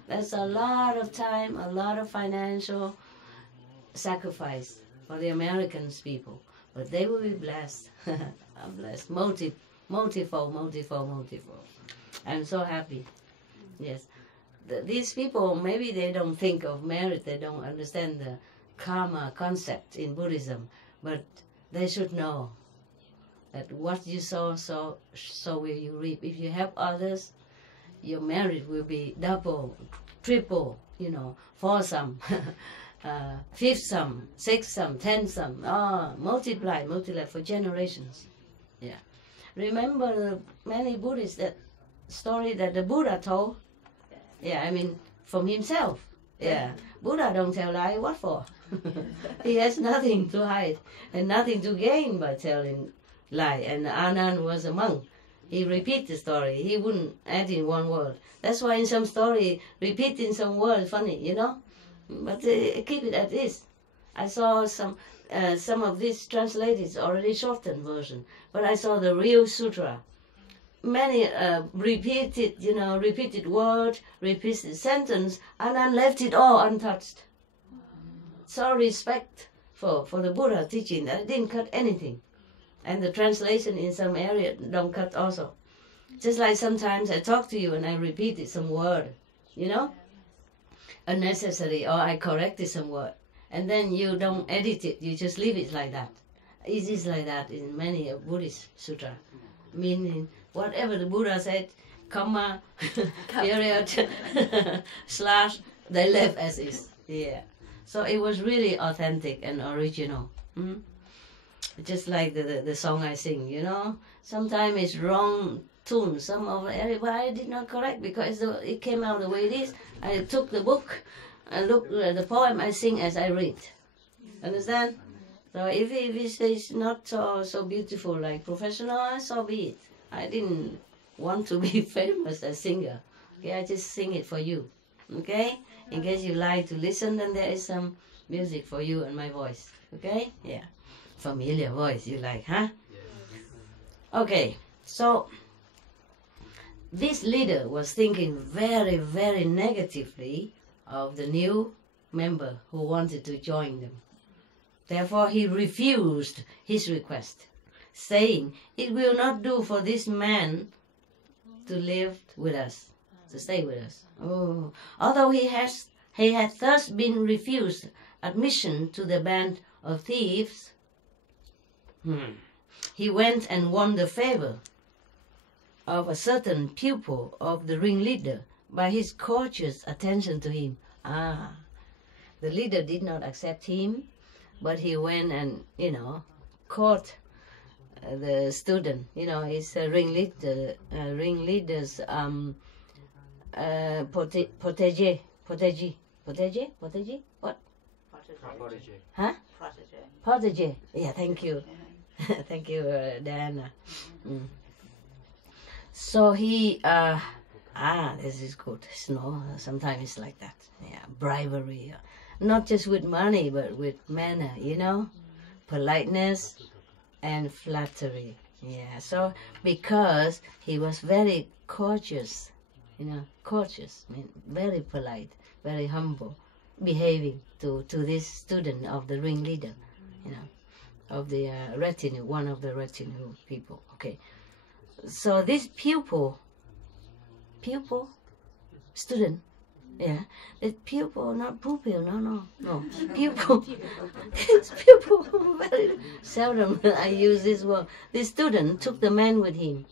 That's a lot of time, a lot of financial sacrifice for the Americans people. But they will be blessed. I'm blessed. Multifold. I'm so happy. Yes. These people, maybe they don't think of merit, they don't understand the karma concept in Buddhism, but they should know that what you sow, so will you reap. If you help others, your merit will be double, triple, you know, foursome, fifthsome, sixthsome, tenthsome, multiply for generations. Yeah. Remember the many Buddhists, that story that the Buddha told? Yeah, I mean, from himself. Yeah. Buddha don't tell lie, what for? He has nothing to hide and nothing to gain by telling lie. And Anand was a monk. He repeat the story. He wouldn't add in one word. That's why in some story, repeating some word funny, you know? But keep it at this. I saw some of these translated, already shortened version. But I saw the real sutra. Many repeated word, repeated sentence, and then left it all untouched. So respect for the Buddha teaching that I didn't cut anything. And the translation in some area don't cut also. Just like sometimes I talk to you and I repeated some word, you know, unnecessary, or I corrected some word. And then you don't edit it, you just leave it like that. It is like that in many Buddhist sutra. Meaning, whatever the Buddha said, comma, period, slash, they left as is. Yeah. So it was really authentic and original. Just like the song I sing, you know. Sometimes it's wrong tune. Some of it, but I did not correct because it came out the way it is. I took the book and looked at the poem I sing as I read. Understand? So if it's not so beautiful like professional, so be it. I didn't want to be famous as singer. Okay, I just sing it for you. Okay? In case you like to listen, then there is some music for you and my voice. Okay? Yeah. Familiar voice you like, huh? Okay, so this leader was thinking very, very negatively of the new member who wanted to join them. Therefore, he refused his request, saying, "It will not do for this man to live with us, to stay with us." Oh. Although he had thus been refused admission to the band of thieves, he went and won the favor of a certain pupil of the ringleader by his courteous attention to him. The leader did not accept him, but he went and, caught the student. His ringleader's protege. What? Protege. Huh? Protege. Yeah, thank you. Thank you, Diana. So he, this is good. Sometimes it's like that. Yeah, bribery. Not just with money, but with manner, politeness and flattery. Yeah, so because he was very courteous, courteous, very polite, very humble, behaving to this student of the ringleader, of the retinue, one of the retinue people. Okay, so this student, the pupil, not pupil, no, pupil. It's pupil. Very seldom I use this word. The student took the man with him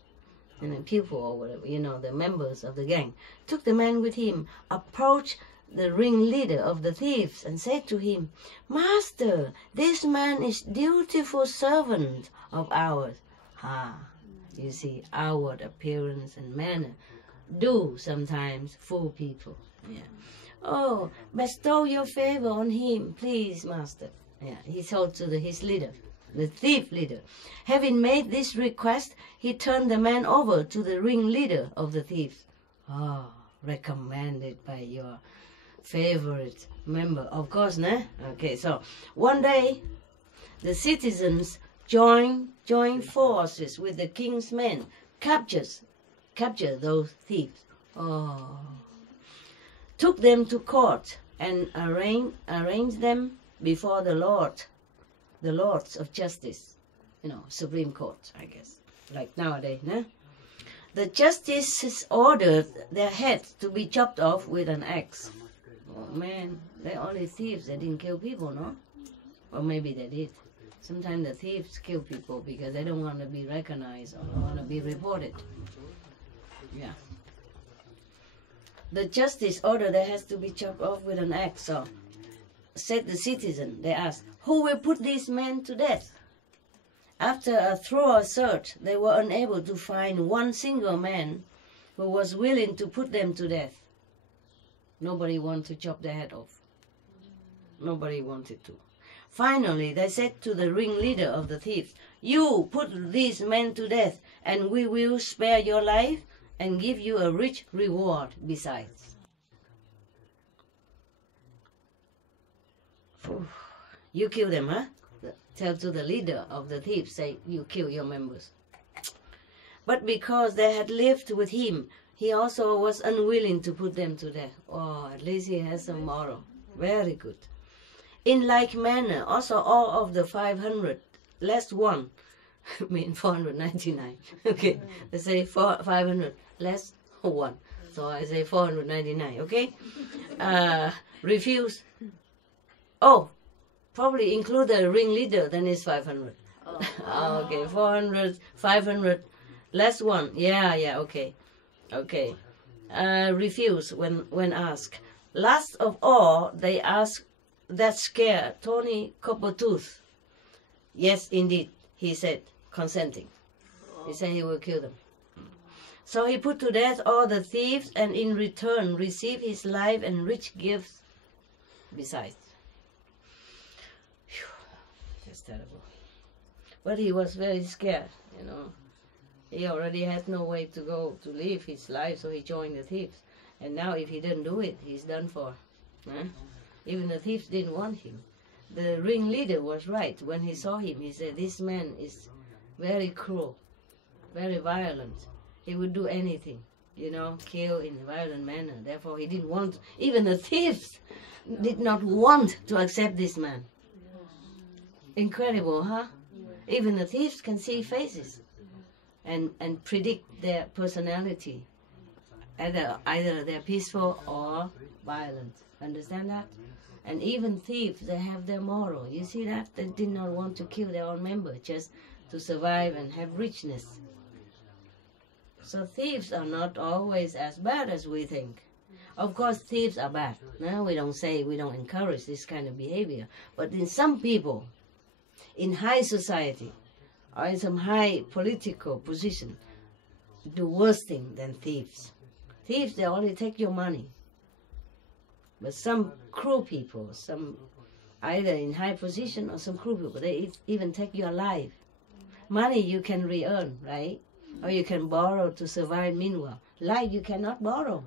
and a pupil or whatever, you know, the members of the gang, took the man with him, approached the ringleader of the thieves and said to him, "Master, this man is dutiful servant of ours." You see, outward appearance and manner do sometimes fool people. Yeah. "Oh, bestow your favor on him, please, master." Yeah, he told to his leader, the thief leader. Having made this request, he turned the man over to the ringleader of the thieves. Recommended by your favorite member, of course, nah? Okay, so one day, the citizens joined forces with the king's men, capture those thieves. Took them to court and arraigned them before the lords of justice, you know, Supreme Court, I guess, like nowadays, nah? The justices ordered their heads to be chopped off with an axe. Oh man, they're only thieves. They didn't kill people, no? Or maybe they did. Sometimes the thieves kill people because they don't want to be recognized or don't want to be reported. Yeah. The justice ordered their heads to be chopped off with an axe. So, said the citizen, they asked, "Who will put these men to death?" After a thorough search, they were unable to find one single man who was willing to put them to death. Nobody wanted to chop their head off. Nobody wanted to. Finally, they said to the ringleader of the thieves, "You put these men to death, and we will spare your life and give you a rich reward besides." You kill them, huh? Tell to the leader of the thieves, say, "You kill your members." But because they had lived with him, he also was unwilling to put them to death. At least he has some moral. Very good. In like manner, also all of the 500, less one, I mean 499. Okay, they say 500, less one. So I say 499, okay? Refuse. Probably include the ringleader, then it's 500. Okay, 400, 500, less one. Yeah, okay. Refuse when asked. Last of all, they asked that scared Tony Coppertooth. "Yes, indeed," he said, consenting. He said he will kill them. So he put to death all the thieves and in return received his life and rich gifts besides. That's terrible. But he was very scared, you know. He already had no way to go to live his life, so he joined the thieves. And now if he didn't do it, he's done for. Even the thieves didn't want him. The ringleader was right. When he saw him, he said, "This man is very cruel, very violent. He would do anything, you know, kill in a violent manner." Therefore, he didn't want, even the thieves did not want to accept this man. Incredible, huh? Even the thieves can see faces and predict their personality. Either they're peaceful or violent. Understand that? And even thieves, they have their moral. You see that? They did not want to kill their own member just to survive and have richness. So thieves are not always as bad as we think. Of course, thieves are bad. No, we don't encourage this kind of behavior. But in some people, in high society, or in some high political position, do worse thing than thieves. Thieves, they only take your money. But some cruel people, some either in high position or some cruel people, they even take your life. Money you can re-earn, right? Or you can borrow to survive meanwhile. Life you cannot borrow.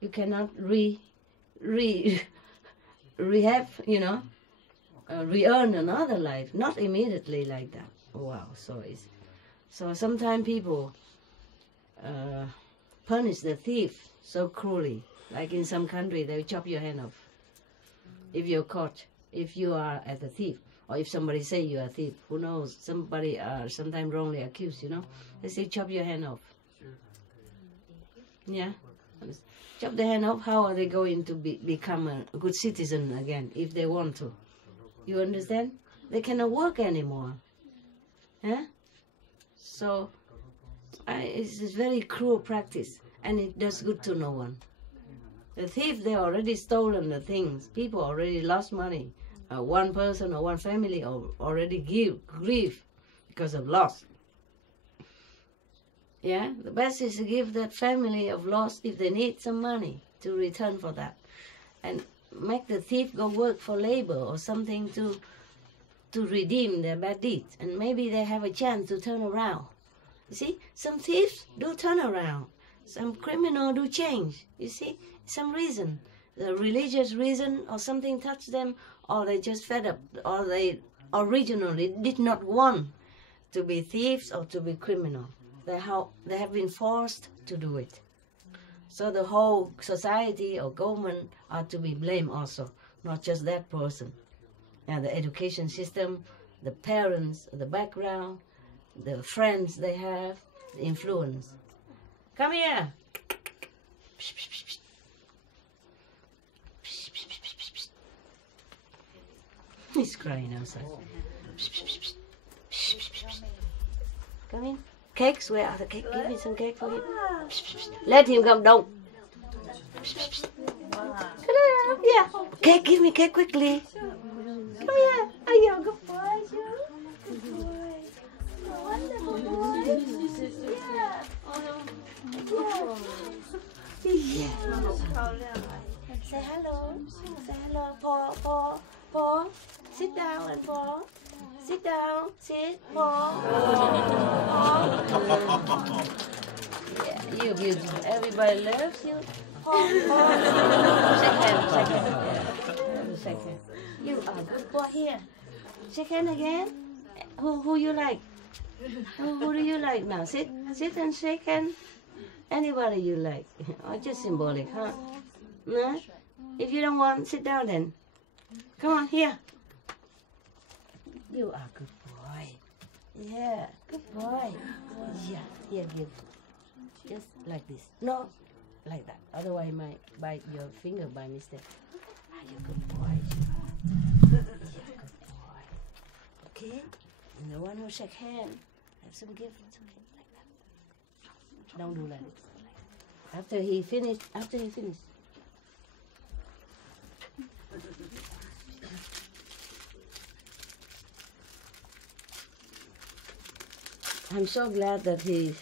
You cannot rehab, you know, re-earn another life. Not immediately like that. Wow, so sometimes people punish the thief so cruelly. Like in some country, they chop your hand off. If you're caught, if you are as a thief, or if somebody say you're a thief, who knows, somebody sometimes wrongly accused, you know, they say chop your hand off. Yeah? Chop the hand off, how are they going to become a good citizen again, if they want to? You understand? They cannot work anymore. Yeah? So it's a very cruel practice, and it does good to no one. The thief, they already stolen the things. People already lost money. One person or one family already grieve because of loss. Yeah, the best is to give that family of loss, if they need some money, to return for that. And make the thief go work for labor or something to redeem their bad deeds. And maybe they have a chance to turn around. You see, some thieves do turn around. Some criminal do change. You see, some reason, the religious reason or something touched them, or they just fed up, or they originally did not want to be thieves or to be criminal. They have been forced to do it. So the whole society or government are to be blamed also, not just that person. And the education system, the parents, the background, the friends they have, the influence. Come here. He's crying outside. Come in. Cakes, where are the cakes? Give me some cake for him. Let him come down. Yeah. Cake, give me cake quickly. Come here. Are you good boy? Good boy. Wonderful boy. Yeah. Say hello. Say hello. Paul. Sit down and Paul. Sit down. Sit, Paul. Yeah, you beautiful. Everybody loves you. Paul. Shake hands. Yeah. Shake hands. You are a good boy here. Shake hand again. Who you like? Who do you like now? Sit and shake hand. Anybody you like. Or just symbolic, huh? No? If you don't want, sit down then. Come on, here. You are a good boy. Yeah, good boy. Yeah, here, give. Just like this. No, like that. Otherwise, I might bite your finger by mistake. Are you a good boy? Yeah, good boy. Okay? And the one who shake hand, have some gift. Okay, like that. Don't do that. After he finished. I'm so glad that he's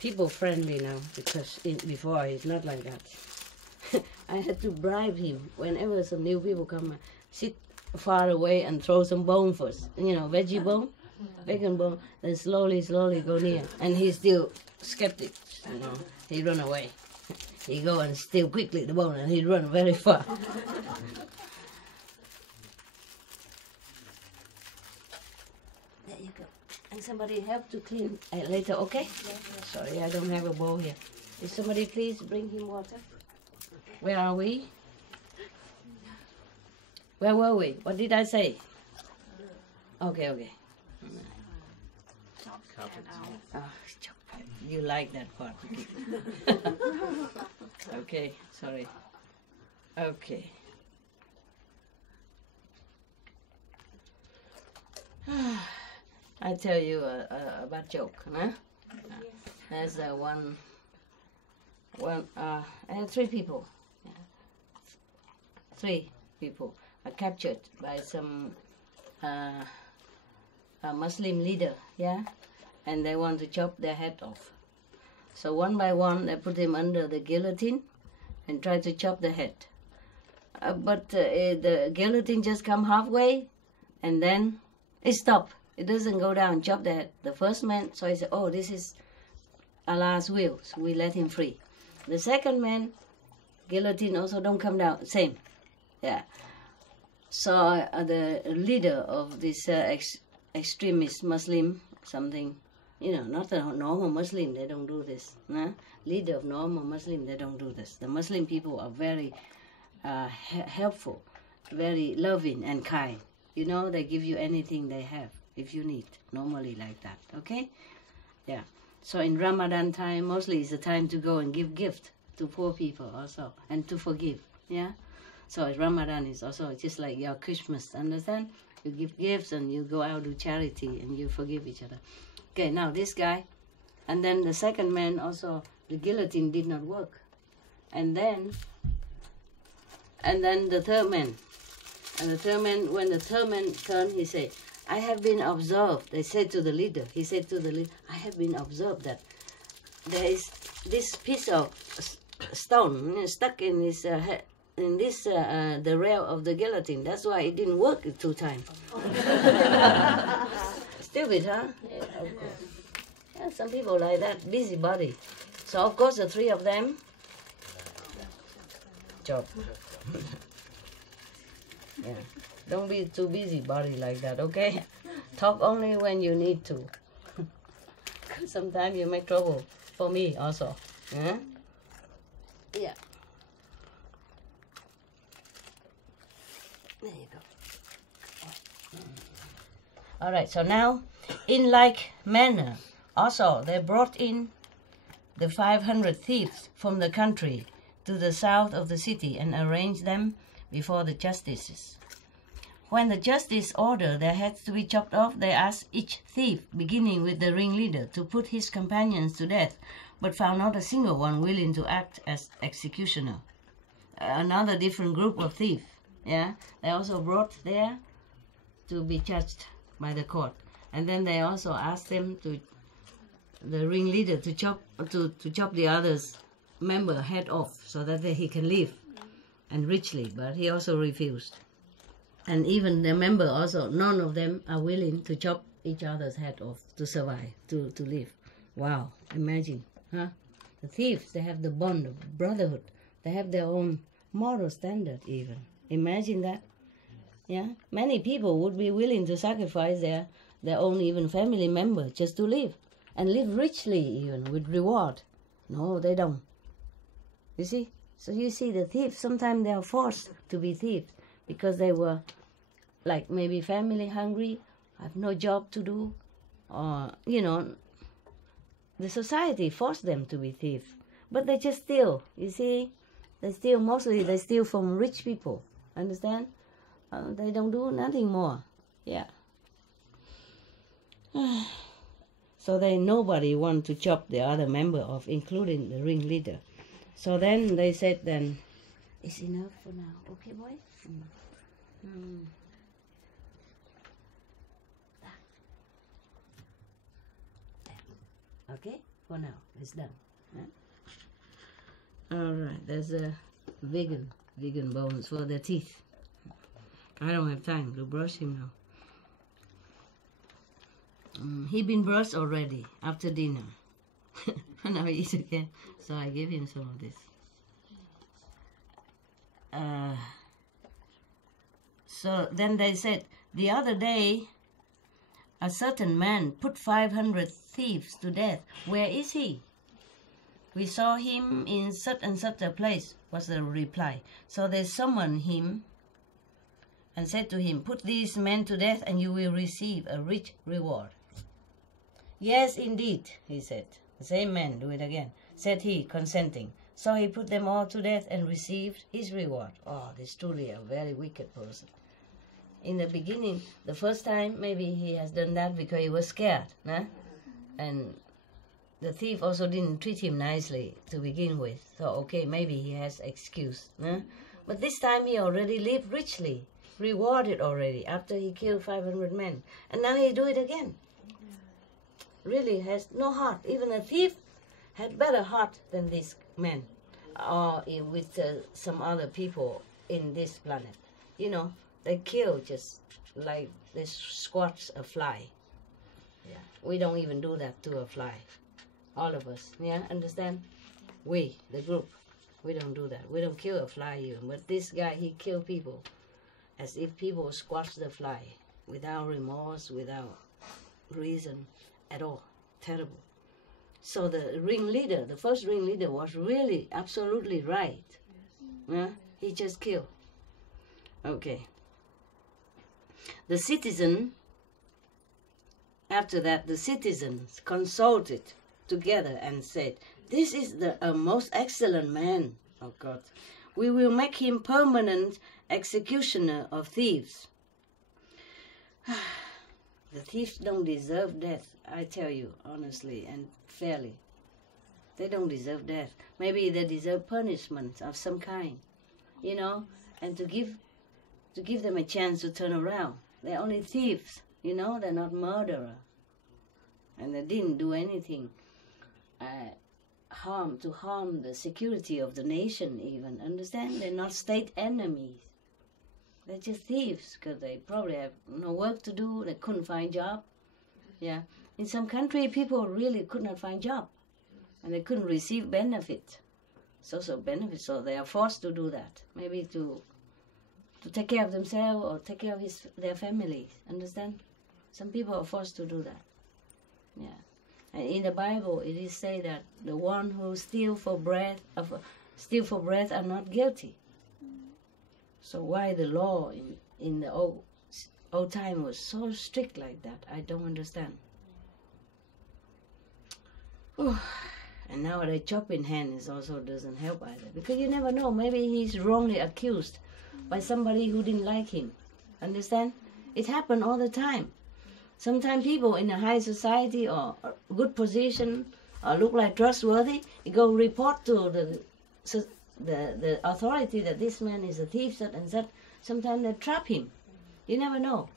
people friendly now, because before he's not like that. I had to bribe him whenever some new people come, sit far away and throw some bone first, veggie bone, bacon bone, then slowly go near. And he's still skeptic, he run away. He go and steal quickly the bone and he run very far. There you go. And somebody help to clean later, okay? Sorry, I don't have a bowl here. Will somebody please bring him water? Where are we? Where were we? What did I say? Okay. Oh, you like that part. Okay, sorry. Okay. I tell you a bad joke, huh? There's three people. Yeah. 3 people are captured by some a Muslim leader, yeah, and they want to chop their head off. So one by one, they put him under the guillotine and try to chop the head. But the guillotine just come halfway, and then it stopped. It doesn't go down, chop the head. The first man, so he said, oh, this is Allah's will, so we let him free. The second man, guillotine also don't come down, same, yeah. So the leader of this extremist Muslim, something, not a normal Muslim, they don't do this. Nah? Leader of normal Muslim, they don't do this. The Muslim people are very helpful, very loving and kind. They give you anything they have if you need, normally like that, okay? Yeah. So in Ramadan time, mostly it's the time to go and give gift to poor people also, and to forgive, yeah? So Ramadan is also just like your Christmas, understand? You give gifts and you go out do charity and you forgive each other. Okay, now this guy, And then the second man also, the guillotine did not work. And then the third man. And the third man, when the third man turned, he said, I have been observed. They said to the leader, he said to the leader, I have been observed that there is this piece of stone stuck in his head, in this the rail of the guillotine. That's why it didn't work 2 times. Stupid, huh? Yeah, of course. Yeah, some people like that, busybody. So of course the 3 of them job. Yeah. Don't be too busybody like that, okay? Talk only when you need to. Sometimes you make trouble for me also. Yeah. Yeah. There you go. All right, so now, in like manner, also they brought in the 500 thieves from the country to the south of the city and arranged them before the justices. When the justice ordered their heads to be chopped off, they asked each thief, beginning with the ringleader, to put his companions to death, but found not a single one willing to act as executioner. Another different group of thieves, yeah, they also brought there to be judged by the court. And then they also asked them to, the ringleader, to chop the others' member head off so that he can live and richly, but he also refused. And even the member also, none of them are willing to chop each other's head off to survive, to live. Wow, imagine, huh? The thieves, they have the bond of brotherhood. They have their own moral standard even. Imagine that. Yeah, many people would be willing to sacrifice their own even family member just to live. And live richly even, with reward. No, they don't. You see? So you see the thieves, sometimes they are forced to be thieves because they were like maybe family hungry, have no job to do, or, you know, the society forced them to be thieves. But they just steal, you see? They steal, mostly they steal from rich people, understand? They don't do nothing more, yeah. So nobody want to chop the other member off, including the ringleader. So then they said, then, it's enough for now, okay, boy? Okay, for now, it's done. All right, there's a vegan bones for the teeth. I don't have time to brush him now. He been brushed already after dinner. Now he eats again, so I gave him some of this. So then they said, the other day, a certain man put 500 thieves to death. Where is he? We saw him in such and such a place, was the reply. So they summoned him and said to him, put these men to death and you will receive a rich reward. Yes, indeed, he said. The same man, do it again, said he, consenting. So he put them all to death and received his reward. Oh, this is truly a very wicked person. In the beginning, the first time, maybe he has done that because he was scared. Nah? And the thief also didn't treat him nicely to begin with. So, okay, maybe he has excuse. Nah? But this time he already lived richly, rewarded already, after he killed 500 men. And now he do it again. Really has no heart. Even a thief had better heart than this man, or with some other people in this planet. You know, they kill just like they squash a fly. Yeah, we don't even do that to a fly. All of us, yeah, understand? We, the group, we don't do that. We don't kill a fly even. But this guy, he killed people as if people squash the fly without remorse, without reason at all. Terrible. So the ringleader, the first ringleader, was really absolutely right. Yeah? He just killed. Okay. The citizen, after that, the citizens consulted together and said, this is a most excellent man of God. We will make him permanent executioner of thieves. The thieves don't deserve death, I tell you, honestly and fairly. They don't deserve death. Maybe they deserve punishment of some kind, you know, and to give them a chance to turn around. They're only thieves, you know, they're not murderers. And they didn't do anything to harm the security of the nation even, understand? They're not state enemies. They're just thieves because they probably have no work to do, they couldn't find job. Yeah. In some country, people really could not find job and they couldn't receive benefits, social benefits, so they are forced to do that, maybe to take care of themselves or take care of their families, understand? Some people are forced to do that. Yeah. And in the Bible, it is said that the one who steal for bread are not guilty. So why the law in the old time was so strict like that, I don't understand. Oh, and now the chopping hand also doesn't help either, because you never know. Maybe he's wrongly accused by somebody who didn't like him. Understand? It happened all the time. Sometimes people in a high society or a good position or look like trustworthy, you go report to the authority that this man is a thief, such and such. Sometimes they trap him. You never know.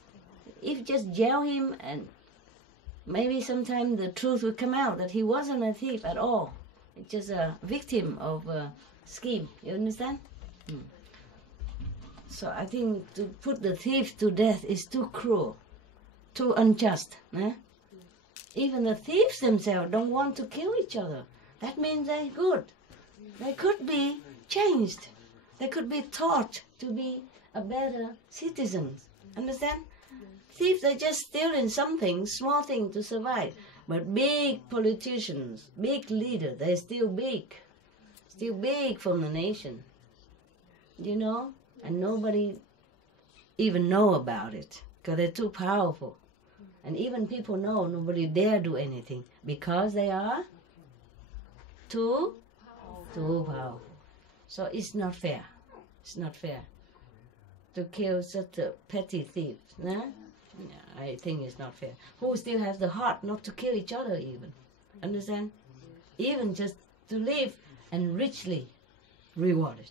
If you just jail him, and maybe sometime the truth will come out that he wasn't a thief at all. It's just a victim of a scheme. You understand? So I think to put the thief to death is too cruel, too unjust. Even the thieves themselves don't want to kill each other. That means they're good. They could be changed. They could be taught to be a better citizens. Understand? Thieves are just stealing something, small thing to survive. But big politicians, big leaders, they're still big from the nation. You know? And nobody even know about it because they're too powerful. And even people know nobody dare do anything because they are too powerful. So it's not fair. It's not fair to kill such a petty thief. Nah? Yeah, I think it's not fair. Who still has the heart not to kill each other even? Understand? Even just to live and richly rewarded.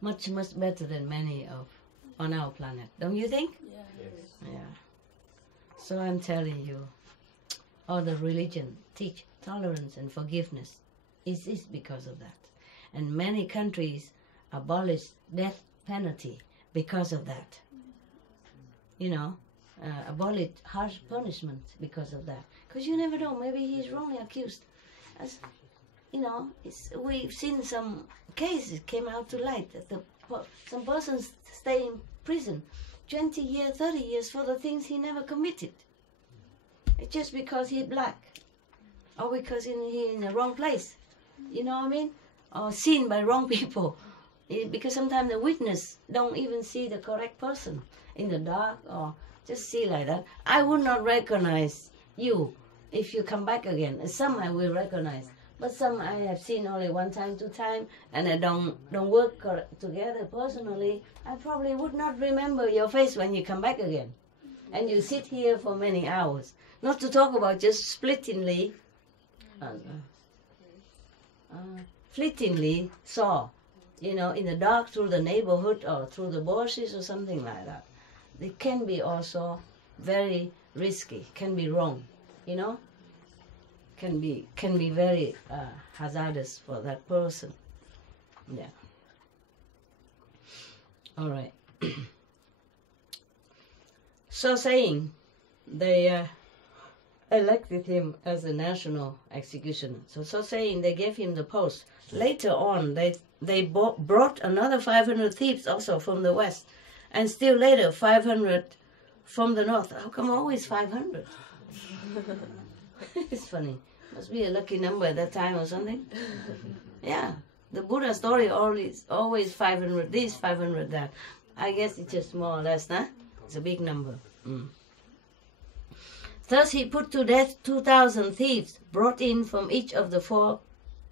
Much, much better than many on our planet. Don't you think? Yeah. Yes. Yeah. So I'm telling you, all the religion teach tolerance and forgiveness. It's because of that. And many countries abolish death penalty because of that. You know, abolish harsh punishment because of that. Because you never know, maybe he's wrongly accused. As you know, we've seen some cases came out to light that some persons stay in prison 20 years, 30 years for the things he never committed. It's just because he's black or because he's in the wrong place. You know what I mean? Or seen by wrong people. Because sometimes the witness don't even see the correct person in the dark or just see like that. I would not recognize you if you come back again. Some I will recognize. But some I have seen only one time, two times, and I don't work together personally. I probably would not remember your face when you come back again. And you sit here for many hours. Not to talk about just fleetingly saw, you know, in the dark through the neighborhood or through the bushes or something like that. It can be also very risky, can be wrong, you know. Can be very hazardous for that person. Yeah. All right. So saying, they elected him as a national executioner. So saying, they gave him the post. Later on, they brought another 500 thieves also from the west, and still later 500 from the north. How come always 500? It's funny. Must be a lucky number at that time or something. Yeah. The Buddha story always 500 this, 500 that. I guess it's just more or less, huh? It's a big number. Thus he put to death 2,000 thieves brought in from each of the 4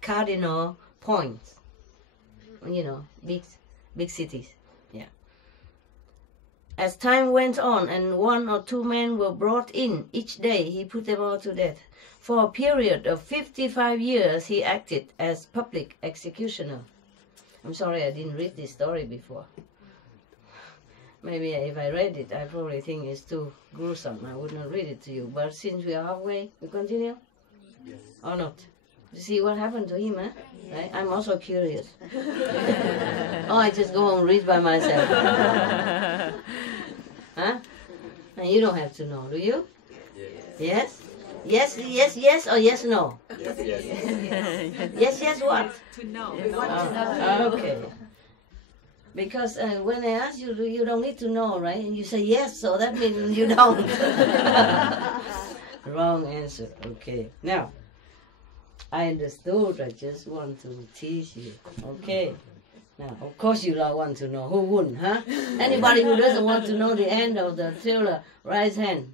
cardinal points. You know, big cities. Yeah. As time went on and 1 or 2 men were brought in each day, he put them all to death. For a period of 55 years, he acted as public executioner. I'm sorry I didn't read this story before. Maybe if I read it, I probably think it's too gruesome. I would not read it to you. But since we are halfway, we continue? Yes. Or not? You see what happened to him, eh? Right? I'm also curious. Oh, I just go home and read by myself. Huh? And you don't have to know, do you? Yes? Yes, yes, yes, or yes, no? Yes, yes. Yes, yes, what? To know. Okay. Because when I ask you, you don't need to know, right? And you say yes, so that means you don't. Wrong answer. Okay. Now, I understood. I just want to teach you. Okay. Now, of course you don't want to know. Who wouldn't, huh? Anybody who doesn't want to know the end of the thriller, raise hand.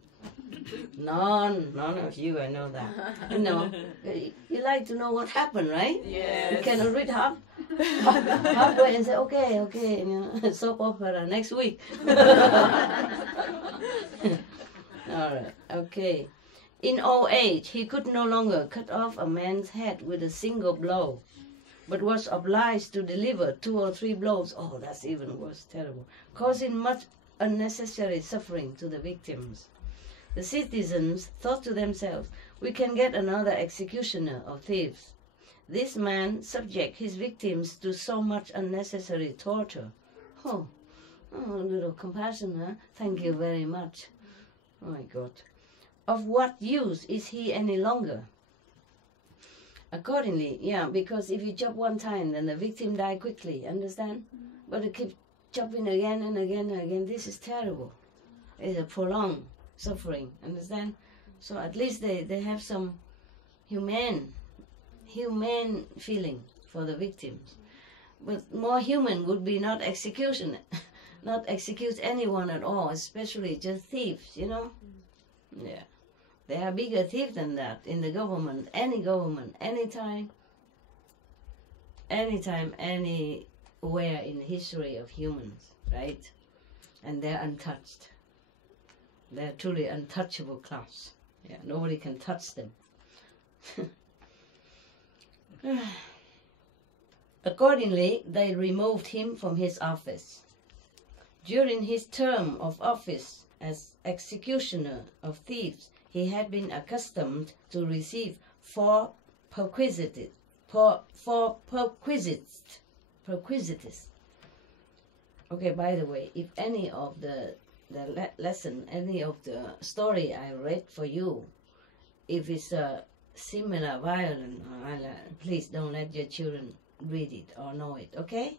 None of you, I know that. You know, you like to know what happened, right? Yes. You cannot read halfway and say, okay, you know, soap opera next week. All right, okay. In old age, he could no longer cut off a man's head with a single blow, but was obliged to deliver 2 or 3 blows. Oh, that's even worse, terrible, causing much unnecessary suffering to the victims. The citizens thought to themselves, we can get another executioner of thieves. This man subject his victims to so much unnecessary torture. Oh, a little compassion, huh? Thank you very much. Oh my God. Of what use is he any longer? Accordingly, yeah, because if you chop one time, then the victim die quickly, understand? But to keep chopping again and again and again, this is terrible. It's a prolonged suffering, understand? So at least they have some humane feeling for the victims. But more human would be not execution, not execute anyone at all, especially just thieves, you know? Yeah. There are bigger thieves than that in the government, anytime, anywhere in the history of humans, right? And they're untouched. They're truly untouchable class. Yeah, nobody can touch them. Accordingly, they removed him from his office. During his term of office as executioner of thieves, he had been accustomed to receive 4 perquisites. Okay, by the way, if any of the lesson, any of the story I read for you, if it's a similar violent, please don't let your children read it or know it, okay?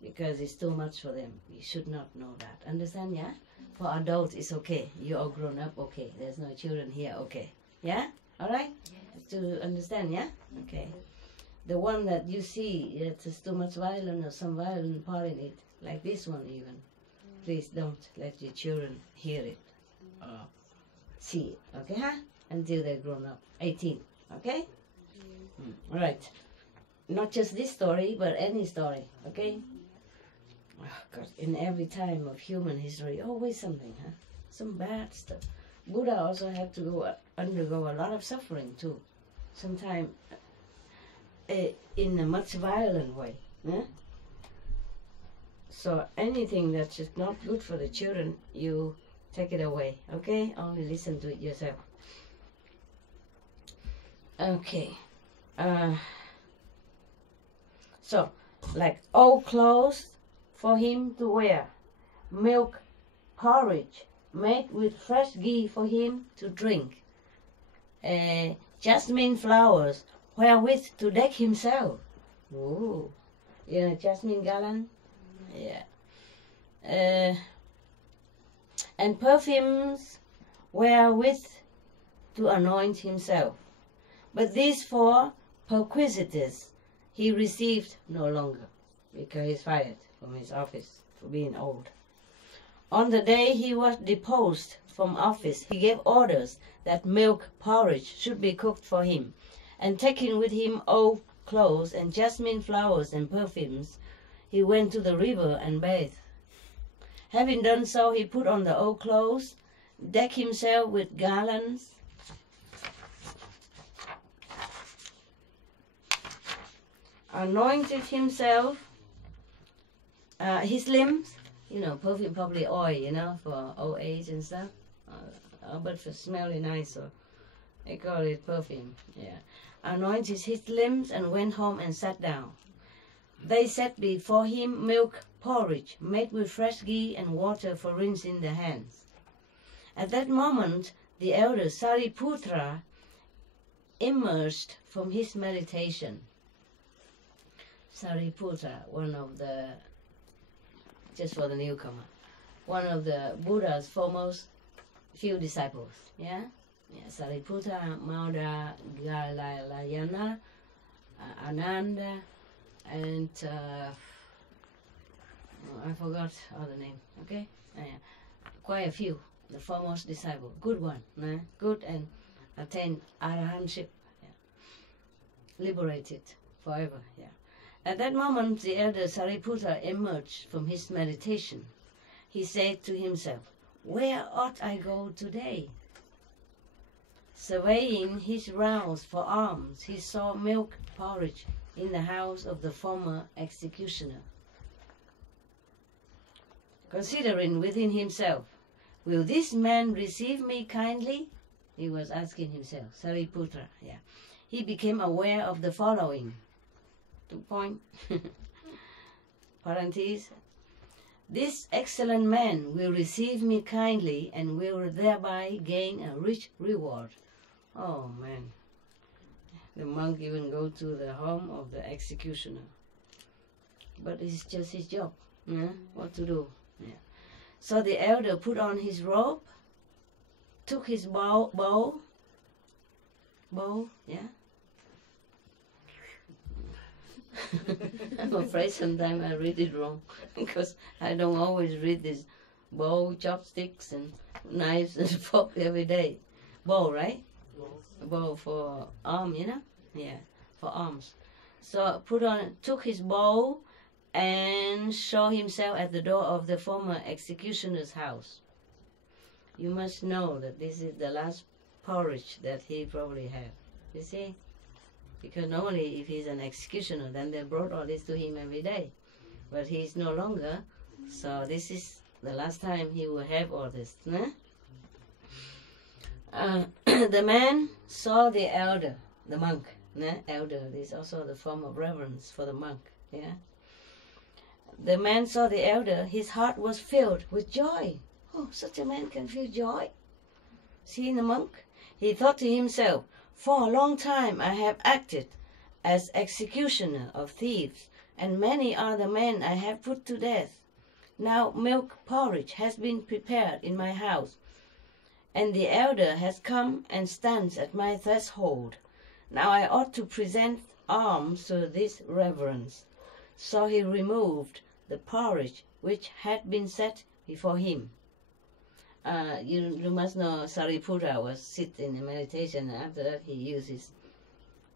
Because it's too much for them. You should not know that. Understand, yeah? For adults, it's okay. You're all grown up, okay. There's no children here, okay. Yeah? All right? Yes. To understand, yeah? Okay. The one that you see, it's too much violence or some violent part in it, like this one even. Please don't let your children hear it or see it, okay, huh? Until they're grown up, 18, okay? All right. Not just this story, but any story, okay? Oh, God, in every time of human history, always something, huh? Some bad stuff. Buddha also had to undergo a lot of suffering too. Sometimes in a much violent way. Huh? So anything that's just not good for the children, you take it away, okay? Only listen to it yourself. Okay. So, like old clothes for him to wear, milk porridge made with fresh ghee for him to drink, jasmine flowers wherewith to deck himself. Ooh, you know jasmine garland? Yeah. And perfumes wherewith to anoint himself. But these 4 perquisites he received no longer, because he's fired from his office for being old. On the day he was deposed from office, he gave orders that milk porridge should be cooked for him, and taking with him old clothes and jasmine flowers and perfumes, he went to the river and bathed. Having done so, he put on the old clothes, decked himself with garlands, anointed himself, his limbs, perfume, probably oil, for old age and stuff. But for smelling nice, so they call it perfume. Yeah. Anointed his limbs and went home and sat down. They set before him milk porridge made with fresh ghee and water for rinsing the hands. At that moment, the elder Sariputra emerged from his meditation. Sariputra, one of the, just for the newcomer, one of the Buddha's foremost few disciples. Yeah? Sariputra, Mauda, Galayana, Ananda, and I forgot other name. Okay? Quite a few. The foremost disciple. Good one. Good and attained arahantship. Yeah. Liberated forever. Yeah. At that moment, the elder Sariputra emerged from his meditation. He said to himself, "Where ought I go today?" Surveying his rounds for alms, he saw milk porridge in the house of the former executioner. Considering within himself, "Will this man receive me kindly?" he was asking himself, Sariputra. Yeah. He became aware of the following. 2 point. Parentheses. "This excellent man will receive me kindly and will thereby gain a rich reward." Oh man. The monk even go to the home of the executioner. But it's just his job. Yeah? What to do? Yeah. So the elder put on his robe, took his bow, yeah? I'm afraid sometimes I read it wrong because I don't always read this bowl, chopsticks, and knives and fork every day. Bowl, right? Bowl for arm, Yeah, for arms. So took his bowl and showed himself at the door of the former executioner's house. You must know that this is the last porridge that he probably had. You see? Because normally if he's an executioner, then they brought all this to him every day. But he's no longer, so this is the last time he will have all this. The man saw the elder, the monk. Elder is also the form of reverence for the monk. Yeah. The man saw the elder. His heart was filled with joy. Oh, such a man can feel joy. Seeing the monk, he thought to himself, "For a long time I have acted as executioner of thieves, and many are the men I have put to death. Now milk porridge has been prepared in my house, and the elder has come and stands at my threshold. Now I ought to present alms to this reverence." So he removed the porridge which had been set before him. You must know Sariputra was sitting in meditation, and after that he used his,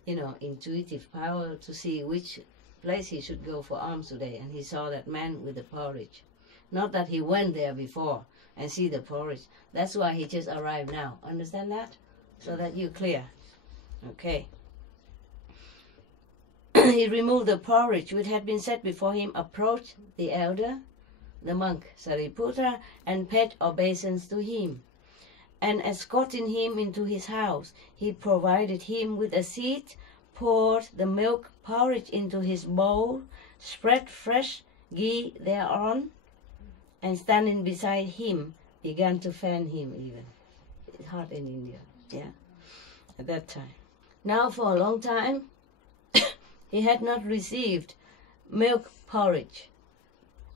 intuitive power to see which place he should go for alms today, and he saw that man with the porridge. Not that he went there before and see the porridge. That's why he just arrived now. Understand that? So that you're clear. Okay. He removed the porridge which had been set before him, approached the elder, the monk Sariputra, and paid obeisance to him. And escorting him into his house, he provided him with a seat, poured the milk porridge into his bowl, spread fresh ghee thereon, and standing beside him, began to fan him even. It's hot in India, yeah, at that time. Now for a long time, he had not received milk porridge,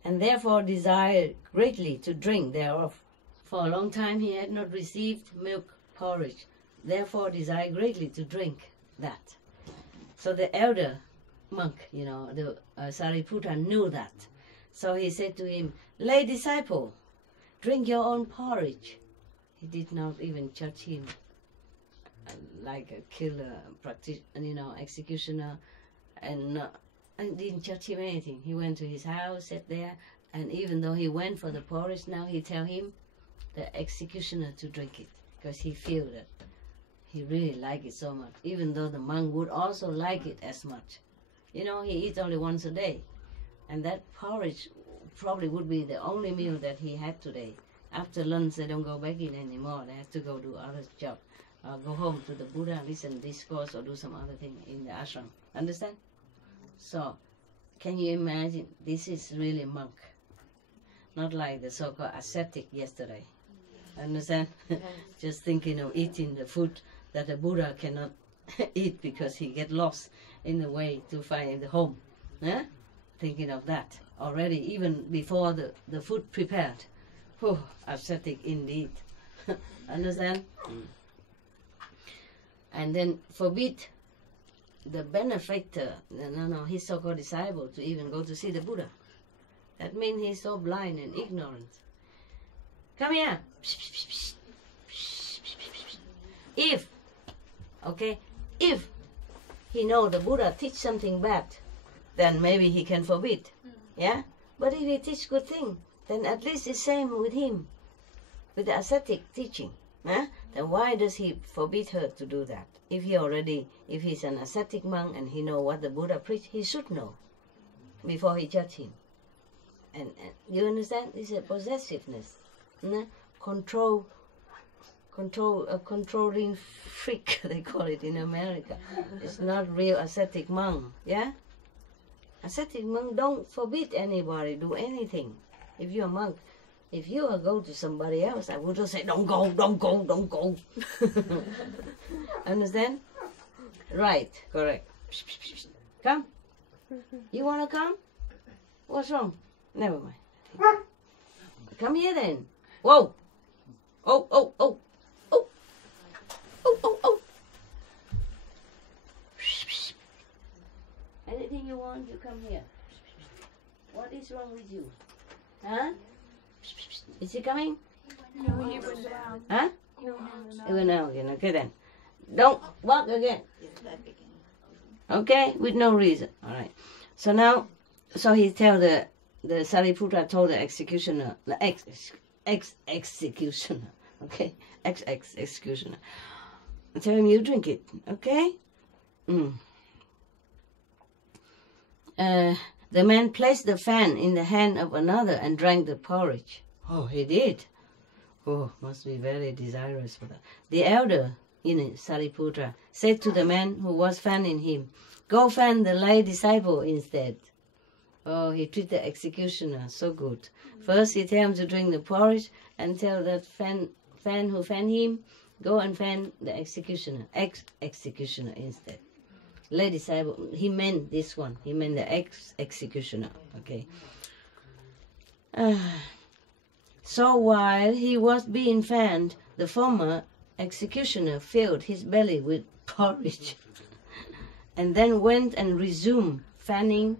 and therefore desired greatly to drink thereof. For a long time he had not received milk porridge, therefore desired greatly to drink that. So the elder monk, the Sariputra knew that. So he said to him, "Lay disciple, drink your own porridge." He did not even judge him like a killer, executioner, and didn't judge him anything. He went to his house, sat there, And even though he went for the porridge, now he tell him, the executioner, to drink it, because he feel that he really like it so much, even though the monk would also like it as much. You know, he eats only once a day, and that porridge probably would be the only meal that he had today. After lunch, they don't go back in anymore. They have to go do other job, go home to the Buddha, listen discourse, or do some other thing in the ashram. Understand? So, can you imagine? This is really monk, not like the so-called ascetic yesterday. Understand? Just thinking of eating the food that the Buddha cannot eat because he get lost in the way to find the home. Yeah? Thinking of that already, even before the food prepared. Oh, ascetic indeed. Understand? And then forbid the benefactor, his so-called disciple, to even go to see the Buddha. That means he's so blind and ignorant. Come here. If he know the Buddha teach something bad, then maybe he can forbid. Yeah? But if he teach good thing, then at least it's same with him, with the ascetic teaching. Then why does he forbid her to do that? If he's an ascetic monk and he know what the Buddha preached, he should know before he judge him. And you understand? It's a possessiveness. Controlling freak, they call it in America. It's not real ascetic monk, yeah? Ascetic monk don't forbid anybody do anything. If you're a monk, if you go to somebody else, I would just say, don't go, don't go, don't go. Understand? Right, correct. Come. You want to come? What's wrong? Never mind. Come here then. Whoa. Oh, oh, oh. Oh. Oh, oh, oh. Anything you want, you come here. What is wrong with you? Huh? Is he coming? No, he went down. Huh? He went down. He went out again. Okay then. Don't walk again. Okay? With no reason. Alright. So now, he tell the Sariputra told the executioner, the ex-executioner, okay? Ex-executioner. Tell him you drink it, okay? The man placed the fan in the hand of another and drank the porridge. Oh, he did. Oh, must be very desirous for that. The elder, Sariputra, said to the man who was fanning him, go fan the lay disciple instead. Oh, he treated the executioner so good. First he tell him to drink the porridge and tell that fan who fan him, go and fan the executioner, ex-executioner instead. Lay disciple, he meant this one. He meant the ex-executioner, okay. So while he was being fanned, the former executioner filled his belly with porridge and then went and resumed fanning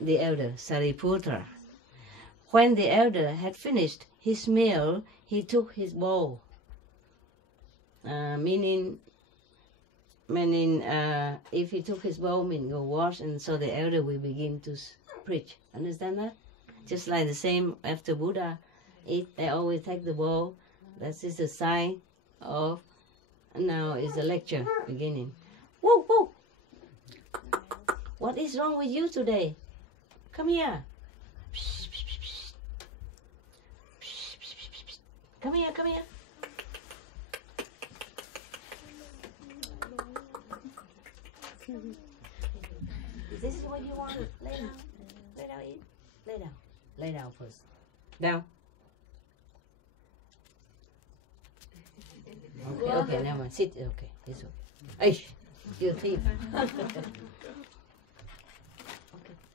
the elder, Sariputra. When the elder had finished his meal, he took his bowl, meaning if he took his bowl, meaning go wash, and so the elder will begin to preach. Understand that? Just like the same after Buddha eat, they always take the bowl. That is a sign of, now is the lecture beginning. Whoa, whoa! What is wrong with you today? Come here. Come here, come here. This is what you want. Lay down. Lay down, eat. Lay down. Lay down first. Down. Okay, okay, never mind. Sit. Okay, it's okay. Hey, you thief. Okay,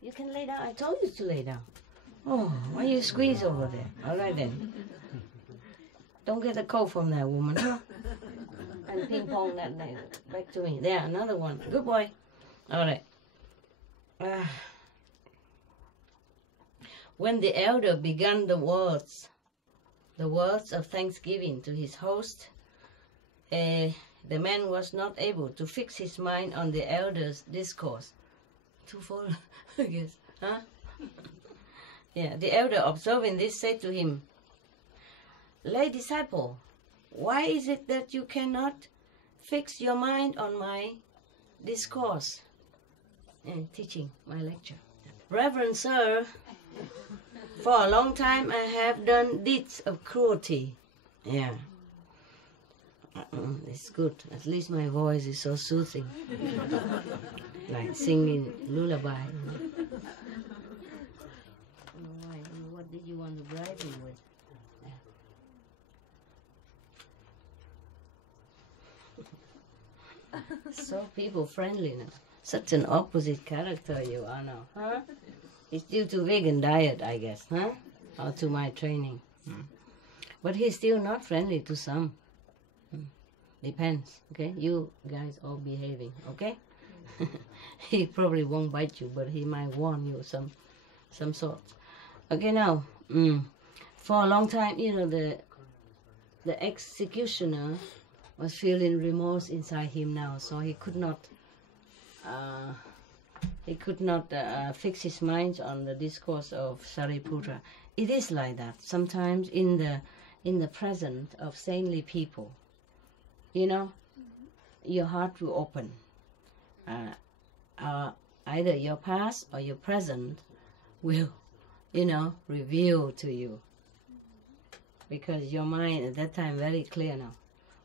you can lay down. I told you to lay down. Oh, why you squeeze over there? All right then. Don't get a cold from that woman. And ping pong that back to me. There, another one. Good boy. All right. When the elder began the words of thanksgiving to his host, the man was not able to fix his mind on the elder's discourse. To follow, I guess, huh? Yeah, the elder observing this said to him, "Lay disciple, why is it that you cannot fix your mind on my discourse and teaching my lecture?" "Reverend sir, for a long time I have done deeds of cruelty." Yeah. It's good. At least my voice is so soothing. Like singing lullaby. Why? What did you want to bribe me with? So people friendly now. Such an opposite character you are now, huh? It's due to vegan diet, I guess, huh? Or to my training. But he's still not friendly to some. Depends, okay? You guys all behaving, okay? He probably won't bite you, but he might warn you some sort. Okay, now, for a long time, you know, the executioner was feeling remorse inside him now, so he could not fix his mind on the discourse of Sariputra. It is like that sometimes in the presence of saintly people. You know, your heart will open. Either your past or your present will, you know, reveal to you. Because your mind at that time very clear now.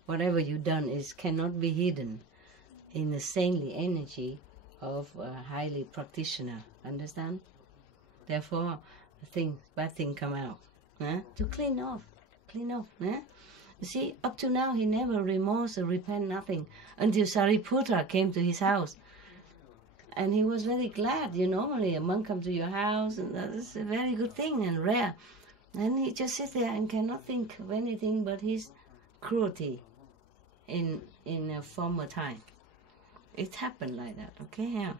Whatever you've done cannot be hidden in the saintly energy of a highly practitioner. Understand? Therefore, bad thing come out. To clean off. You see, up to now, he never remorse or repent, nothing, until Sariputra came to his house. And he was very glad. Normally a monk comes to your house, and that is a very good thing and rare. And he just sits there and cannot think of anything but his cruelty in a former time. It happened like that, okay? Yeah.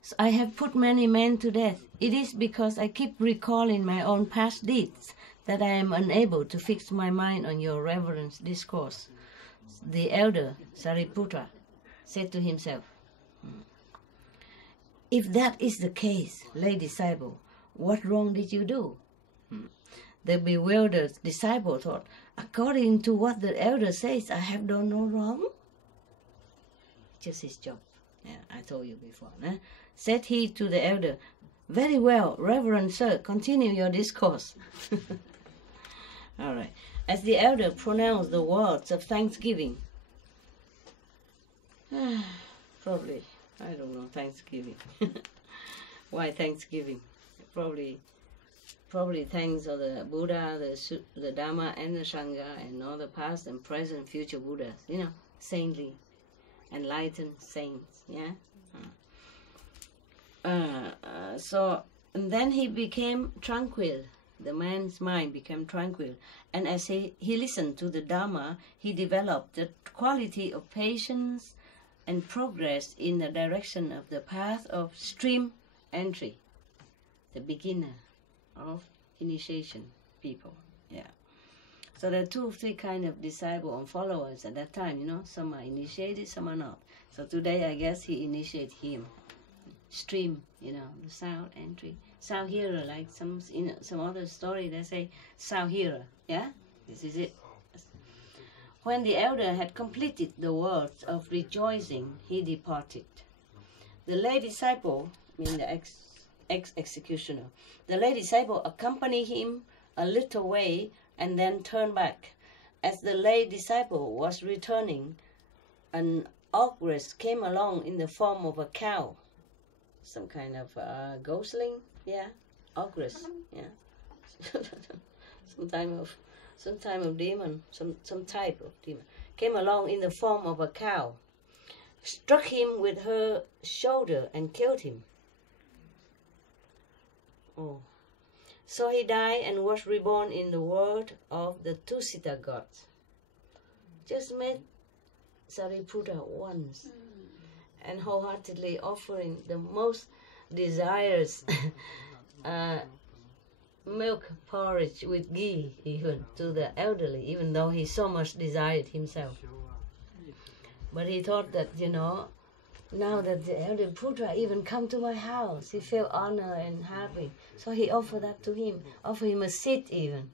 So I have put many men to death. It is because I keep recalling my own past deeds that I am unable to fix my mind on your reverence discourse. The elder, Sariputra, said to himself, "If that is the case, lay disciple, what wrong did you do?" The bewildered disciple thought, "According to what the elder says, I have done no wrong." Just his job. Yeah, I told you before. Said he to the elder, "Very well, Reverend Sir, continue your discourse." All right. As the elder pronounced the words of thanksgiving, probably, I don't know, thanksgiving. Why thanksgiving? Probably thanks of the Buddha, the Dharma, and the Sangha, and all the past and present, future Buddhas. Saintly, enlightened saints. Yeah. And then he became tranquil. The man's mind became tranquil, and as he listened to the Dharma, he developed the quality of patience and progress in the direction of the path of stream entry, the beginner of initiation people. Yeah. So there are 2 or 3 kind of disciples and followers at that time. Some are initiated, some are not. So today, I guess he initiated him. Stream, the sound entry. Sound hearer, like some other story, they say sound hearer. Yeah? This is it. When the elder had completed the words of rejoicing, he departed. The lay disciple, the ex-executioner, the lay disciple accompanied him a little way and then turned back. As the lay disciple was returning, an ogress came along in the form of a cow. Some kind of ghostling, yeah, ogress, yeah. some type of demon, some type of demon, came along in the form of a cow, struck him with her shoulder and killed him. Oh, so he died and was reborn in the world of the Tusita gods. Just met Sariputra once. And wholeheartedly offering the most desires milk porridge with ghee even to the elderly, even though he so much desired himself. But he thought that, now that the elder Putra even come to my house, he felt honor and happy. So he offered that to him, offered him a seat even.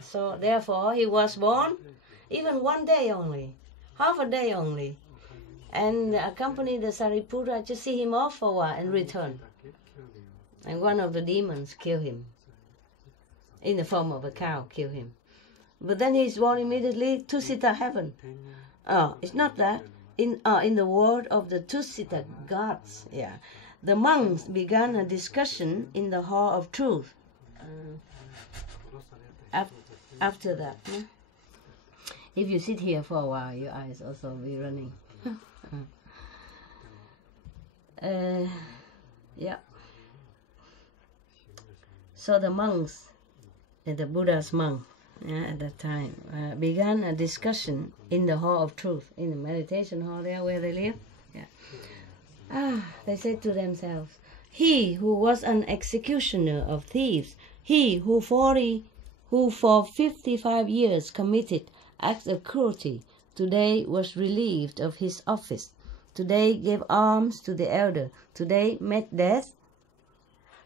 So therefore he was born even 1 day only, half a day only, and accompanied the Sariputta to see him off for a while and return. And one of the demons killed him, in the form of a cow, killed him. But then he's born immediately Tusita heaven. Oh, it's not that. In the world of the Tusita gods, yeah, the monks began a discussion in the hall of truth. After that, if you sit here for a while, your eyes also will be running. Yeah. So the monks, the Buddha's monk, at that time, began a discussion in the hall of truth, in the meditation hall there where they live. Yeah. They said to themselves, he who was an executioner of thieves, he who for 55 years committed acts of cruelty, today was relieved of his office, today gave alms to the elder, today met death.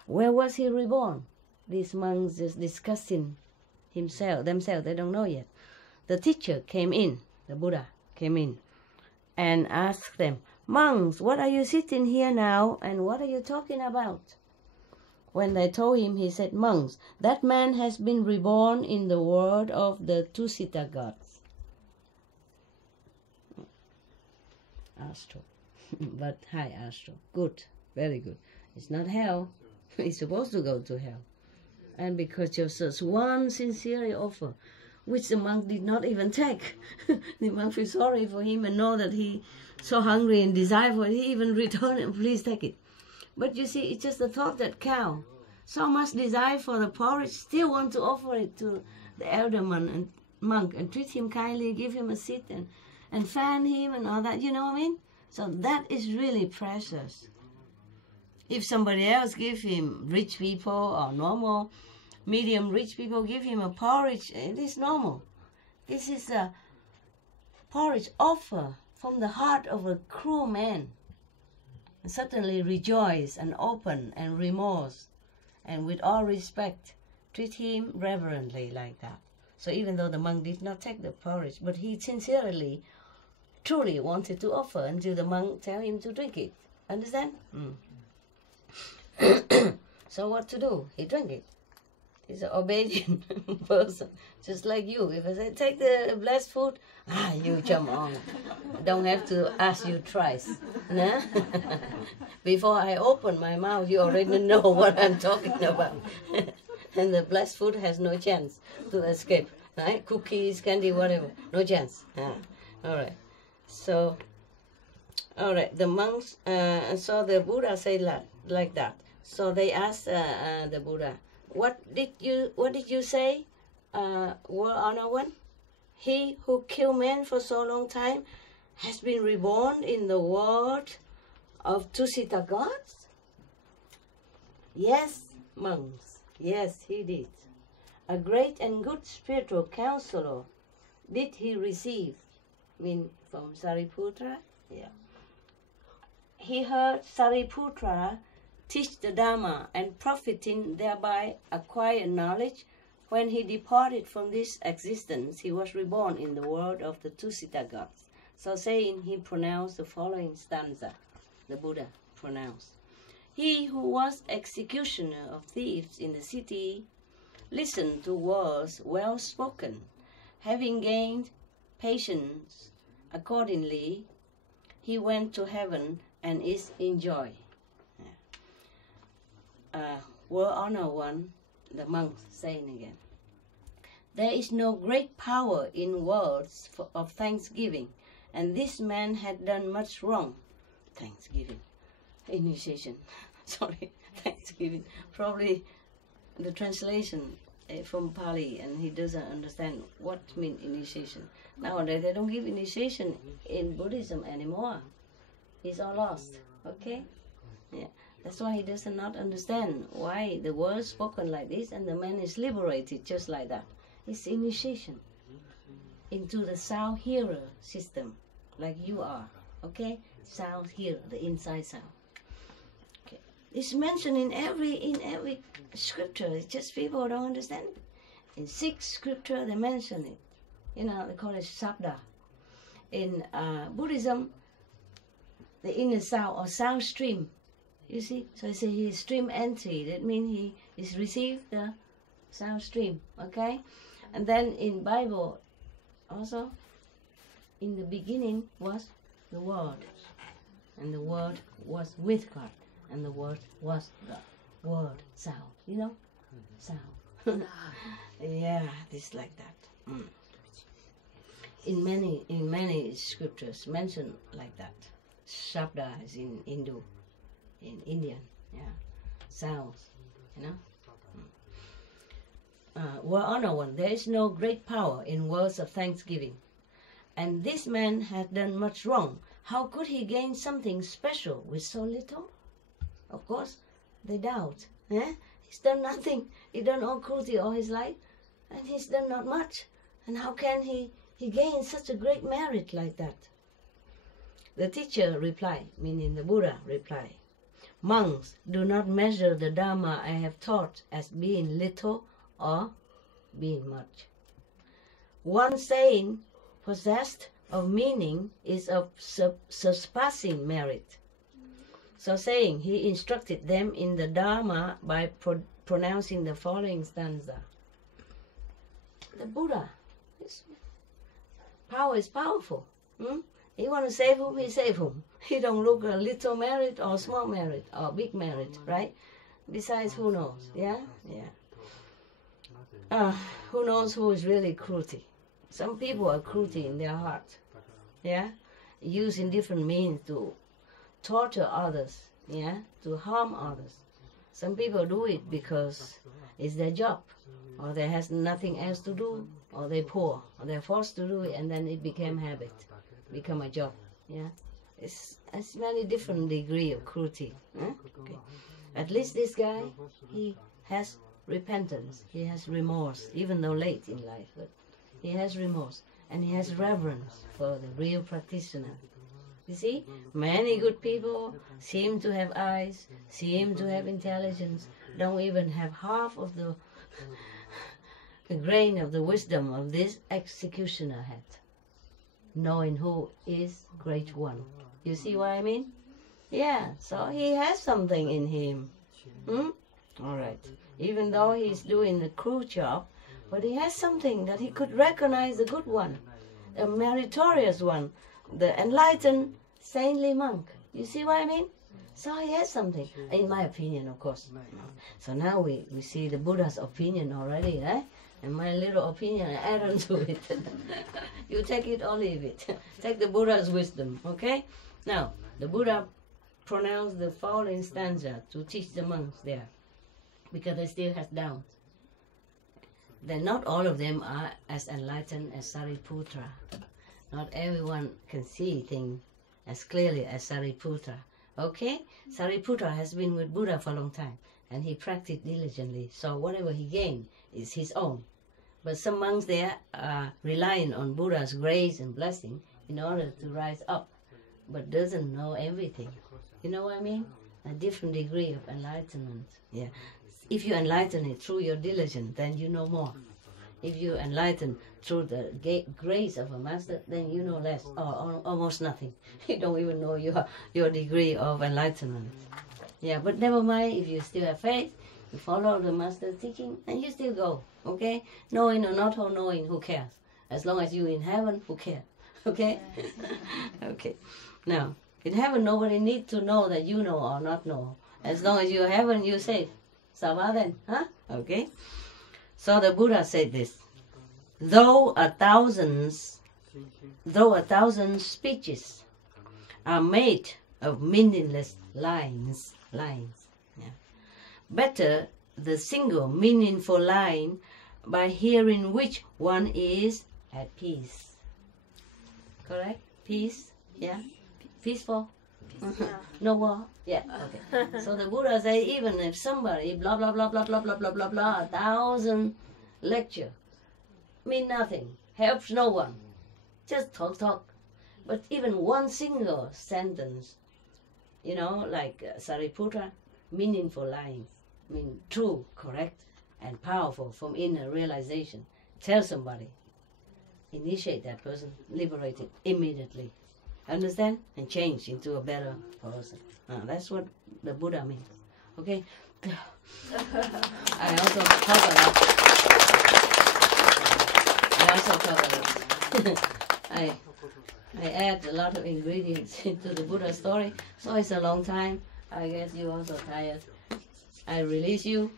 Where was he reborn? These monks just discussing themselves, they don't know yet. The teacher came in, the Buddha came in, and asked them, monks, what are you sitting here now, and what are you talking about? When they told him, he said, monks, that man has been reborn in the world of the Tusita gods. Astro. But high astro. Good. Very good. It's not hell. He's supposed to go to hell. And because of such one sincere offer, which the monk did not even take, the monk feels sorry for him and know that he so hungry and desire for it, he even returned and please take it. But you see, it's just the thought that cow, so much desire for the porridge, still want to offer it to the elder monk and treat him kindly, give him a seat and fan him and all that, you know what I mean? So that is really precious. If somebody else give him, rich people or normal, medium rich people give him a porridge, it is normal. This is a porridge offer from the heart of a cruel man. And certainly rejoice and open and remorse and with all respect treat him reverently like that. So even though the monk did not take the porridge, but he sincerely, truly wanted to offer until the monk tell him to drink it. Understand? So what to do? He drank it. He's an obedient person, just like you. If I say, take the blessed food, you jump on. Don't have to ask you twice. Nah? Before I open my mouth, you already know what I'm talking about. And the blessed food has no chance to escape. Right? Cookies, candy, whatever. No chance. All right. So, all right. The monks, so the Buddha said like that. So they asked the Buddha, what did you say, World Honor One? He who killed men for so long time has been reborn in the world of Tusita gods? Yes, monks. Yes, he did. A great and good spiritual counselor did he receive. From Sariputta? Yeah. He heard Sariputta teach the Dhamma and profiting thereby acquire knowledge. When he departed from this existence, he was reborn in the world of the Tusita gods. So saying, he pronounced the following stanza, the Buddha pronounced. He who was executioner of thieves in the city listened to words well spoken. Having gained patience, accordingly, he went to heaven and is in joy. World Honor One, the monk saying again. There is no great power in words of thanksgiving, and this man had done much wrong. Thanksgiving. Initiation. Sorry, thanksgiving. Probably the translation from Pali, and he doesn't understand what means initiation. Nowadays, they don't give initiation in Buddhism anymore. It's all lost. Okay? Yeah. That's why he does not understand why the word spoken like this and the man is liberated just like that. It's initiation into the sound hearer system, like you are. Okay? sound here, the inside sound. Okay. It's mentioned in every scripture. It's just people don't understand. In 6 scripture they mention it. You know, they call it Shabda. In Buddhism, the inner sound or sound stream. You see? So I say he stream entry. That means he is received the sound stream. Okay? And then in Bible also, in the beginning was the Word. And the Word was with God. And the Word was the Word. Sound. You know? Sound. Yeah, it's like that. In many scriptures mentioned like that. Shabda is in Hindu, in Indian, yeah. Sounds, you know. Well, honor one, there is no great power in words of thanksgiving. And this man had done much wrong. How could he gain something special with so little? Of course, they doubt. Eh? He's done nothing. He done all cruelty all his life, and he's done not much. And how can he gain such a great merit like that? The teacher replied, meaning the Buddha replied, monks, do not measure the Dharma I have taught as being little or being much. One saying possessed of meaning is of surpassing merit. So saying, he instructed them in the Dharma by pronouncing the following stanza. The Buddha, his power is powerful. He want to save whom, he save whom. He don't look a little merit or small merit or big merit, right? Besides, who knows? Yeah? Yeah. Who knows who is really cruelty? Some people are cruelty in their heart. Yeah? Using different means to torture others, yeah? To harm others. Some people do it because it's their job, or they has nothing else to do, or they're poor, or they're forced to do it, and then it became habit. Become a job, yeah. It's many different degree of cruelty. Okay. At least this guy, he has repentance, he has remorse, even though late in life, but he has remorse, and he has reverence for the real practitioner. You see, many good people seem to have eyes, seem to have intelligence, don't even have half of the grain of the wisdom of this executioner had, knowing who is Great One. You see what I mean? Yeah, so he has something in him. All right. Even though he's doing the cruel job, but he has something that he could recognize the good one, a meritorious one, the enlightened, saintly monk. You see what I mean? So he has something, in my opinion, of course. So now we see the Buddha's opinion already, eh? And my little opinion, I add on to it. You take it or leave it. Take the Buddha's wisdom, okay? Now, the Buddha pronounced the following stanza to teach the monks there, because they still have doubt. Then not all of them are as enlightened as Sariputra. Not everyone can see things as clearly as Sariputra. Okay? Sariputra has been with Buddha for a long time, and he practiced diligently. So whatever he gained is his own. But some monks there are relying on Buddha's grace and blessing in order to rise up, but doesn't know everything. You know what I mean? A different degree of enlightenment. Yeah. If you enlighten it through your diligence, then you know more. If you enlighten through the grace of a master, then you know less, or almost nothing. You don't even know your degree of enlightenment. Yeah, but never mind, if you still have faith, you follow the master's teaching, and you still go, okay? Knowing or not knowing, who cares? As long as you're in heaven, who cares? Okay? Okay. Now, in heaven, nobody needs to know that you know or not know. As long as you're in heaven, you're safe. Sama then, huh? Okay? So the Buddha said this, though a thousand speeches are made of meaningless lines, yeah. Better the single meaningful line by hearing which one is at peace. Correct? Peace? Yeah? Peaceful? No war? Yeah, okay. So the Buddha say, even if somebody blah blah blah blah blah blah blah blah blah 1,000 lecture mean nothing, helps no one, just talk. But even one single sentence, you know, like Sariputta, meaningful line, mean true, correct, and powerful from inner realization. Tell somebody, initiate that person, liberate it immediately. Understand? And change into a better person. That's what the Buddha means. Okay? I also talk a lot. I add a lot of ingredients into the Buddha story, so it's a long time. I guess you're also tired. I release you,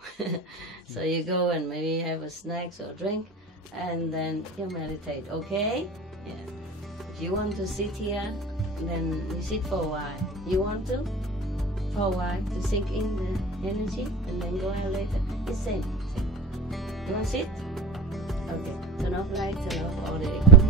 so you go and maybe have a snack or drink, and then you meditate, okay? Yeah. If you want to sit here, then you sit for a while. You want to? For a while, to sink in the energy, and then go out later. It's same. You want to sit? Okay. Turn off light, turn off all the equipment.